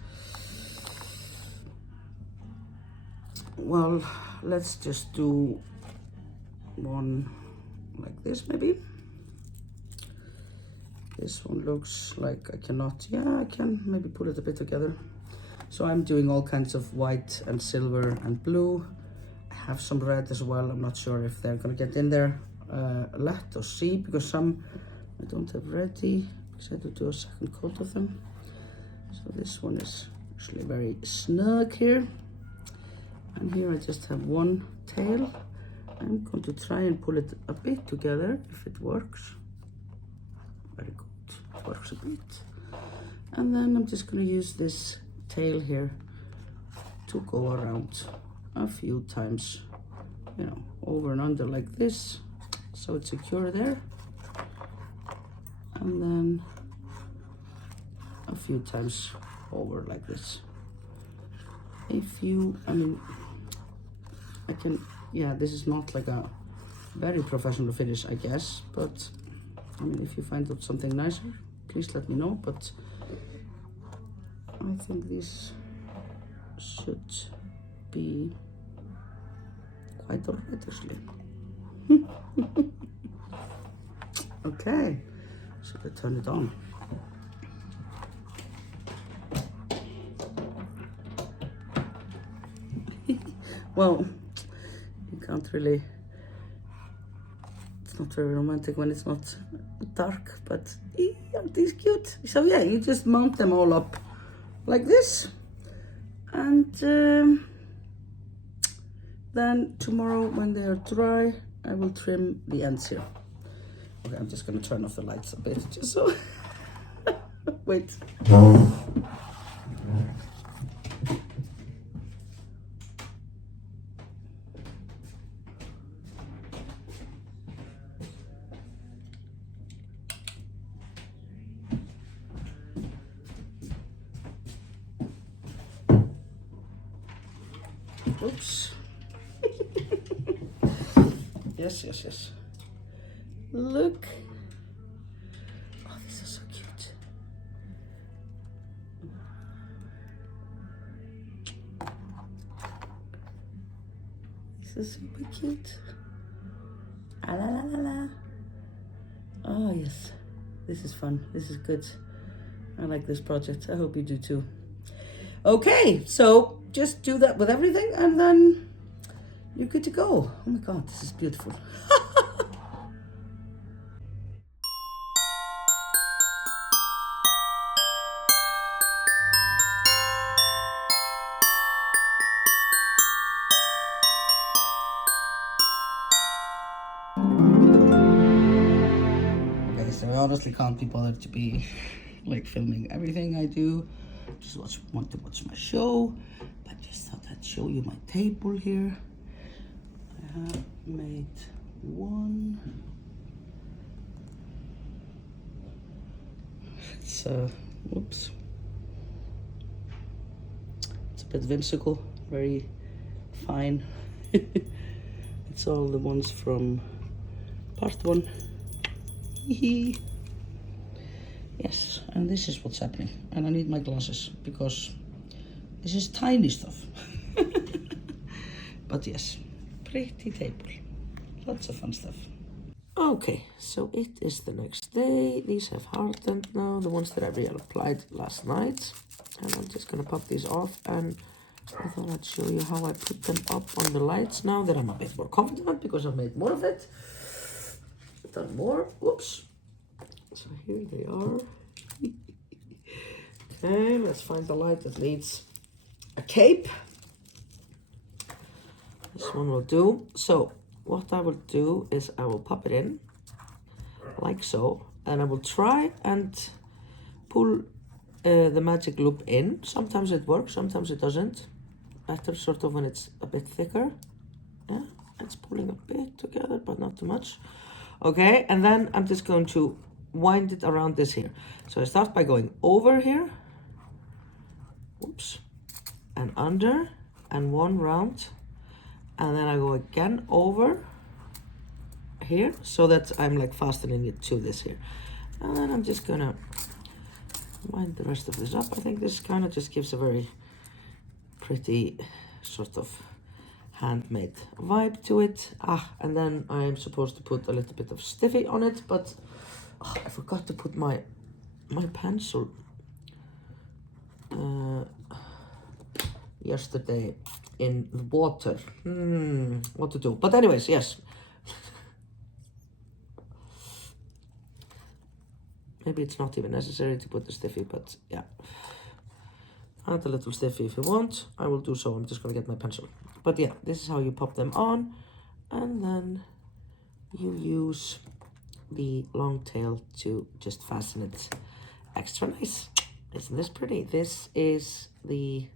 Well, let's just do one like this maybe. This one looks like I cannot, yeah, I can maybe put it a bit together. So I'm doing all kinds of white and silver and blue. I have some red as well. I'm not sure if they're gonna get in there. Let us see, because some I don't have ready, because I have to do a second coat of them. So this one is actually very snug here. And here I just have one tail. I'm going to try and pull it a bit together if it works. Very good, it works a bit. And then I'm just gonna use this tail here to go around a few times, you know, over and under like this, so it's secure there. And then a few times over like this. If you, I mean, I can, yeah, this is not like a very professional finish, I guess, but I mean, if you find out something nicer, please let me know. But I think this should be quite alright actually. Okay, so I turn it on. Well, you can't really, it's not very romantic when it's not dark, but aren't these cute? So yeah, you just mount them all up like this, and then tomorrow when they are dry, I will trim the ends here. Okay, I'm just gonna turn off the lights a bit, just so, wait. Oops. Yes, yes, yes. Look. Oh, this is so cute. This is super cute. Ah, la, la, la, la. Oh, yes. This is fun. This is good. I like this project. I hope you do too. Okay, so just do that with everything and then you're good to go. Oh my God, this is beautiful. Okay, so I honestly can't be bothered to be like filming everything I do. Just want to watch my show, but just thought I'd show you my table here. I have made one. It's whoops. It's a bit whimsical, very fine. It's all the ones from part one. Yes, and this is what's happening. And I need my glasses because this is tiny stuff. But yes, pretty table. Lots of fun stuff. Okay, so it is the next day. These have hardened now, the ones that I reapplied last night. And I'm just gonna pop these off, and I thought I'd show you how I put them up on the lights now that I'm a bit more confident because I've made more of it. Done more, whoops. So here they are. Okay, let's find the light that needs a cape. This one will do. So what I will do is I will pop it in like so, and I will try and pull the magic loop in. Sometimes it works, sometimes it doesn't. Better sort of when it's a bit thicker. Yeah, it's pulling a bit together, but not too much. Okay, and then I'm just going to wind it around this here. So I start by going over here, oops, and under, and one round, and then I go again over here so that I'm like fastening it to this here. And then I'm just gonna wind the rest of this up. I think this kind of just gives a very pretty sort of handmade vibe to it. And then I'm supposed to put a little bit of stiffy on it, but I forgot to put my pencil yesterday in the water. What to do? But anyways, yes. Maybe it's not even necessary to put the stiffy, but yeah. Add a little stiffy if you want. I will do so. I'm just gonna get my pencil. But yeah, this is how you pop them on, and then you use the long tail to just fasten it extra nice. Isn't this pretty? This is the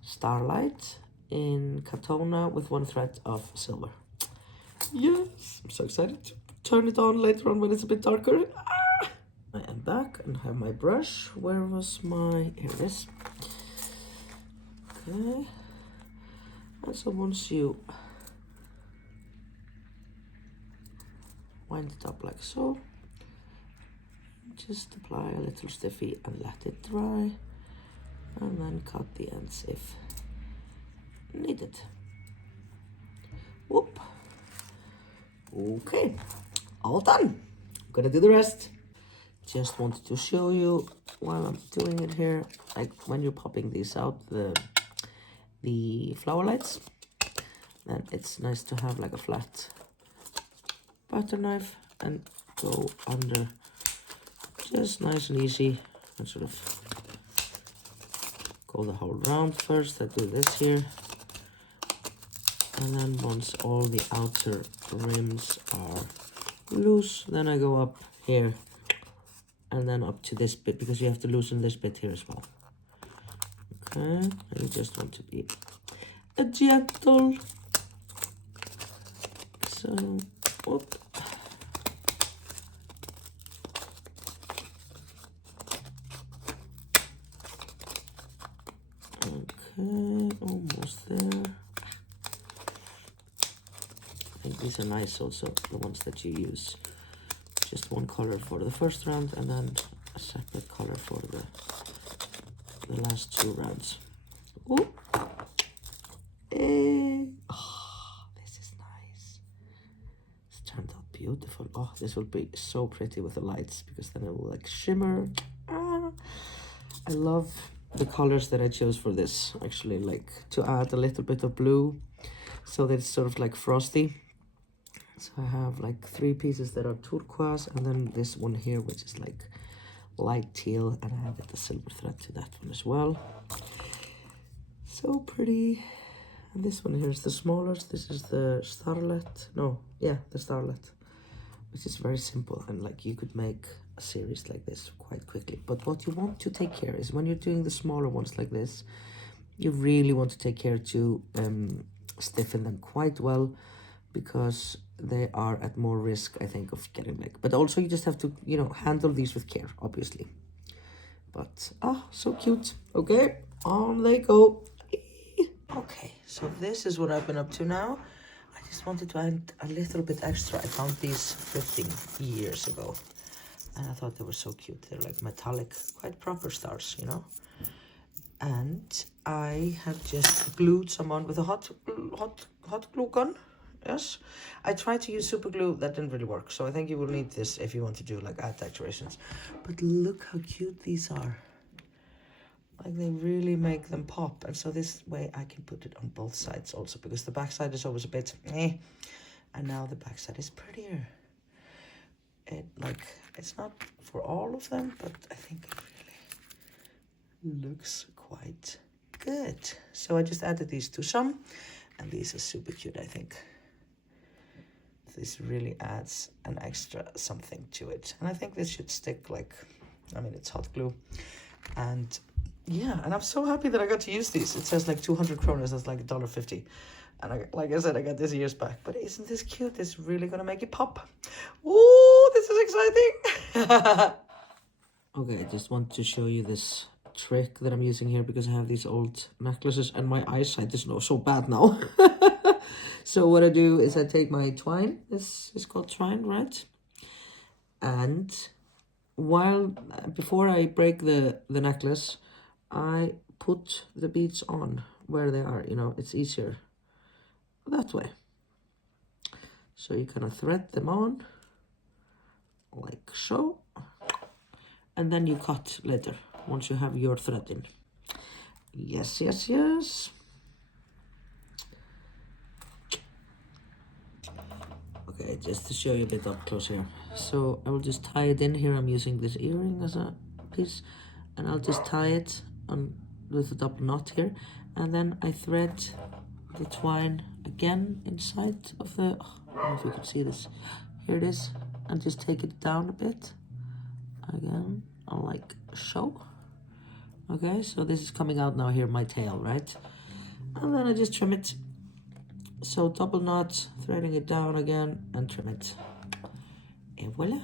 Starlight in Katona with 1 thread of silver. Yes, I'm so excited to turn it on later on when it's a bit darker. Ah! I am back and have my brush. Where was my, here it is. Okay, and so once you wind it up like so, just apply a little stiffy and let it dry, and then cut the ends if needed. Whoop. Okay, all done. I'm gonna do the rest. Just wanted to show you while I'm doing it here, like when you're popping these out, the flower lights, then it's nice to have like a flat butter knife and go under, just nice and easy, and sort of go the whole round first. I do this here, and then once all the outer rims are loose, then I go up here and then up to this bit, because you have to loosen this bit here as well. Okay, and you just want to be a gentle. So, whoop. Okay, almost there. I think these are nice also, the ones that you use. Just one color for the first round and then a separate color for the last 2 rounds. Ooh. Oh, this is nice. It's turned out beautiful. Oh, this will be so pretty with the lights, because then it will like shimmer. Ah. I love the colors that I chose for this, actually, like to add a little bit of blue so that it's sort of like frosty. So I have like 3 pieces that are turquoise, and then this one here, which is like light teal, and I added the silver thread to that one as well. So pretty. And this one here is the smallest. This is the Starlet. No, yeah, the Starlet, which is very simple, and like you could make a series like this quite quickly. But what you want to take care is when you're doing the smaller ones like this, you really want to take care to stiffen them quite well, because they are at more risk, I think, of getting like, but also you just have to, you know, handle these with care, obviously. But so cute. Okay, on they go. Okay, so this is what I've been up to now. I just wanted to add a little bit extra. I found these 15 years ago, and I thought they were so cute. They're like metallic, quite proper stars, you know. And I have just glued some on with a hot glue gun. Yes, I tried to use super glue. That didn't really work. So I think you will need this if you want to do like art decorations. But look how cute these are. Like they really make them pop. And so this way I can put it on both sides also, because the back side is always a bit and now the back side is prettier. It's not for all of them, but I think it really looks quite good. So I just added these to some, and these are super cute, I think. This really adds an extra something to it. And I think this should stick like, I mean, it's hot glue. And yeah, and I'm so happy that I got to use these. It says like 200 kroners, that's like $1.50. And like I said, I got this years back. But isn't this cute? It's really gonna make it pop. Ooh, this is exciting. Okay, I just want to show you this trick that I'm using here, because I have these old necklaces and my eyesight is so bad now. So what I do is I take my twine. This is called twine, right? And before I break the necklace, I put the beads on where they are. You know, it's easier that way. So you kind of thread them on like so, and then you cut later once you have your thread in. Yes, yes, yes. Okay, just to show you a bit up close here. So I will just tie it in here. I'm using this earring as a piece, and I'll just tie it on with a double knot here, and then I thread the twine again inside of the, I don't know if you can see this, here it is, and just take it down a bit again, like so. Okay, so this is coming out now here, my tail, right? And then I just trim it. So double knot, threading it down again, and trim it. And voila.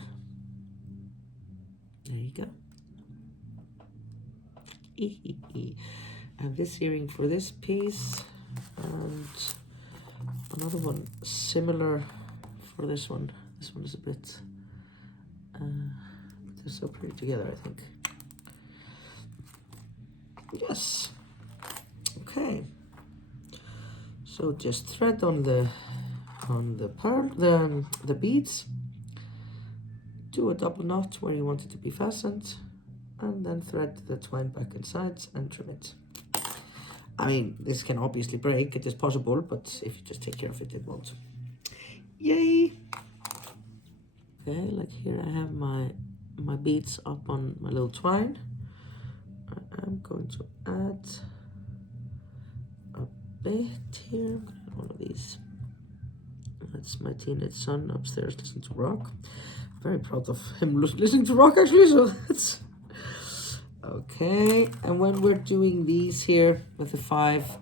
There you go. I have this earring for this piece, and another one similar for this one. This one is a bit, they're so pretty together, I think. Yes. Okay. So just thread on the pearl, the beads. Do a double knot where you want it to be fastened, and then thread the twine back inside and trim it. I mean, this can obviously break, it is possible, but if you just take care of it, it won't. Yay! Okay, like here I have my beads up on my little twine. I'm going to add a bit here. I'm gonna add one of these. That's my teenage son upstairs listening to rock. Very proud of him listening to rock, actually, so that's okay. And when we're doing these here with the 5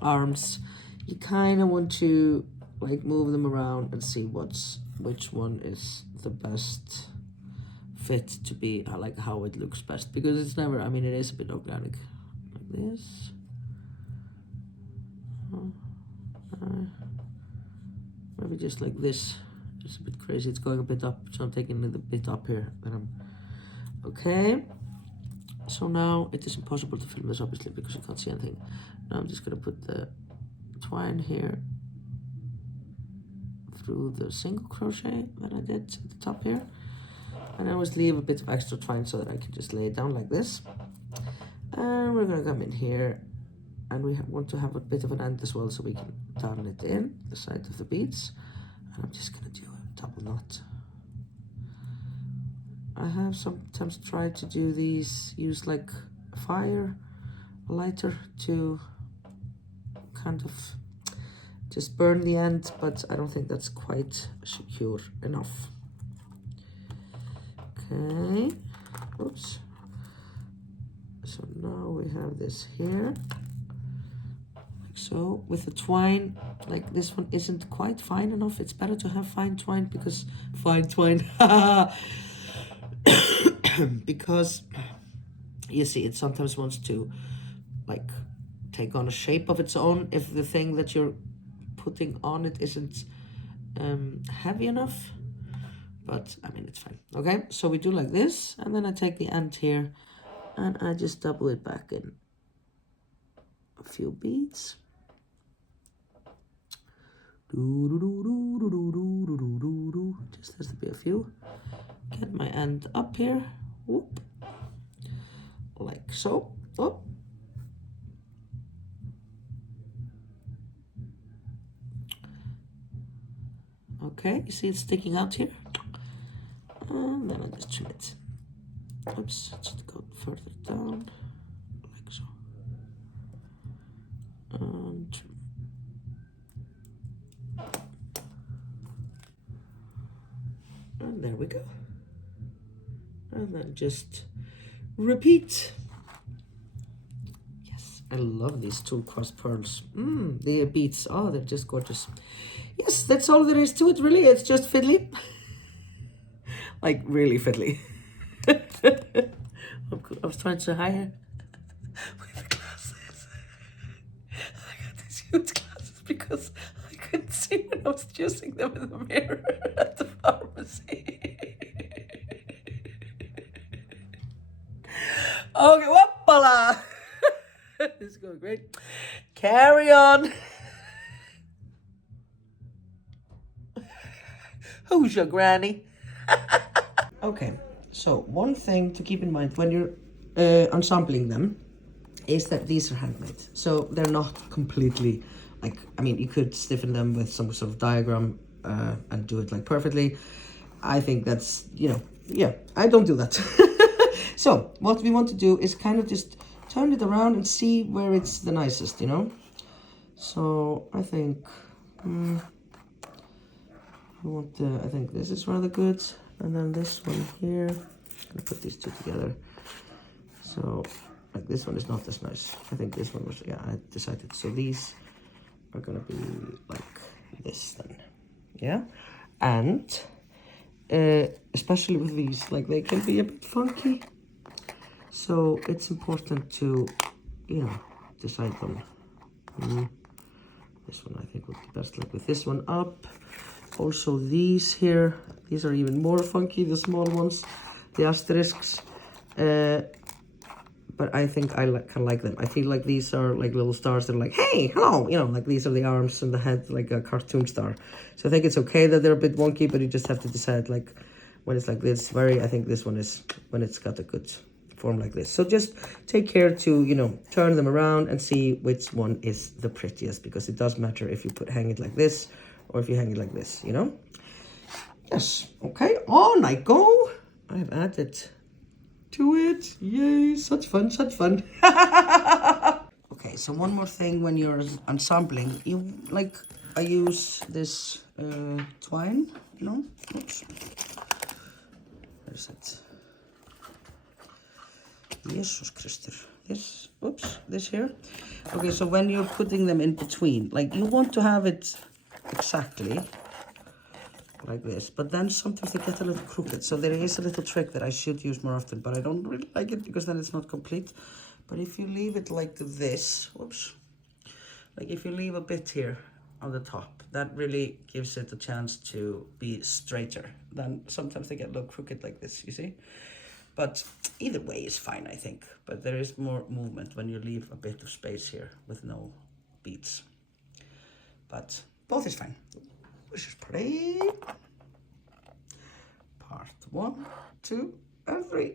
arms, you kind of want to like move them around and see which one is the best fit to be, like how it looks best, because it's never, I mean, it is a bit organic like this. Maybe just like this. It's a bit crazy, it's going a bit up, so I'm taking it a bit up here. Then I'm okay. So now it is impossible to film this obviously because you can't see anything. Now I'm just gonna put the twine here through the single crochet that I did at the top here, and I always leave a bit of extra twine so that I can just lay it down like this. And we're gonna come in here, and we want to have a bit of an end as well, so we can turn it in the side of the beads. And I'm just gonna do a double knot. I have sometimes tried to do these, use like a lighter to kind of just burn the end, but I don't think that's quite secure enough. Okay, oops. So now we have this here, like so, with the twine. Like this one isn't quite fine enough. It's better to have fine twine because because you see, it sometimes wants to like take on a shape of its own if the thing that you're putting on it isn't heavy enough. But I mean, it's fine. Okay, so we do like this, and then I take the end here and I just double it back in a few beads. Just has to be a few. Get my end up here, whoop, like so. Oh, okay, you see it's sticking out here, and then I just trim it. Oops, just go further down, like so, and trim. And there we go. And then just repeat. Yes, I love these 2 crossed pearls. The beads, oh, they're just gorgeous. Yes, that's all there is to it, really. It's just fiddly. Like, really fiddly. I was trying to say hi here. With the glasses. I got these huge glasses because I couldn't see when I was using them in the mirror at the pharmacy. Okay, whoopala! This is going great. Carry on. Who's your granny? Okay, so one thing to keep in mind when you're ensembling them is that these are handmade. So they're not completely, like, I mean, you could stiffen them with some sort of diagram and do it like perfectly. I think that's, you know, yeah, I don't do that. So what we want to do is kind of just turn it around and see where it's the nicest, you know? So I think, I think this is rather good. And then this one here, gonna put these two together. So like this one is not as nice. I think this one was, yeah, I decided. So these are gonna be like this then, yeah. And especially with these, like they can be a bit funky. So it's important to, you know, decide on. This one I think would be best, like with this one up. Also these here, these are even more funky, the small ones, the asterisks. But I think I kind of like them. I feel like these are like little stars that are like, hey, hello, you know, like these are the arms and the head, like a cartoon star. So I think it's okay that they're a bit wonky, but you just have to decide, like, when it's like this, I think this one is when it's got a good form like this. So just take care to, you know, turn them around and see which one is the prettiest, because it does matter if you hang it like this or if you hang it like this, you know? Yes, okay, on I go. I've added to it. Yay, such fun, such fun. Okay, so one more thing when you're ensembling, I use this twine, you know? Oops. Where's it? Jesus Christ. This here. Okay, so when you're putting them in between, like you want to have it exactly like this, but then sometimes they get a little crooked. So there is a little trick that I should use more often, but I don't really like it because then it's not complete. But if you leave it like this, whoops, like if you leave a bit here on the top, that really gives it a chance to be straighter. Then sometimes they get a little crooked like this, you see? But either way is fine, I think. But there is more movement when you leave a bit of space here with no beads. But both is fine. Which is pretty. Part 1, 2, and 3.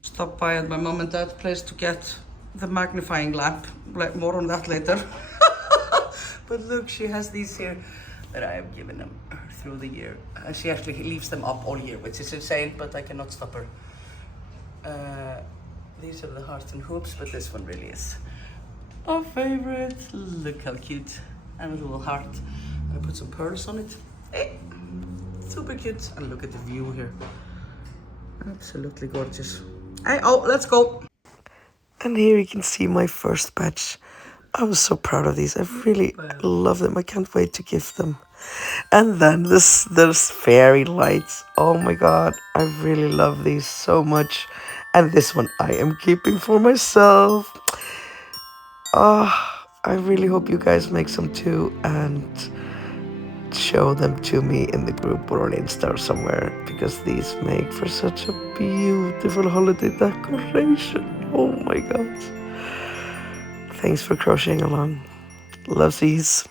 Stop by at my mom and dad's place to get the magnifying lamp. More on that later. But look, she has these here that I have given her through the year. She actually leaves them up all year, which is insane, but I cannot stop her. These are the hearts and hoops, but this one really is our favorite. Look how cute. And a little heart. And I put some pearls on it. Hey, super cute. And look at the view here. Absolutely gorgeous. Hey, oh, let's go. And here you can see my first batch. I was so proud of these. I really love them. I can't wait to gift them. And then there's fairy lights. Oh my god, I really love these so much. And this one I am keeping for myself. I really hope you guys make some too and show them to me in the group or on Insta or somewhere, because these make for such a beautiful holiday decoration. Oh my god. Thanks for crocheting along. Lovesies.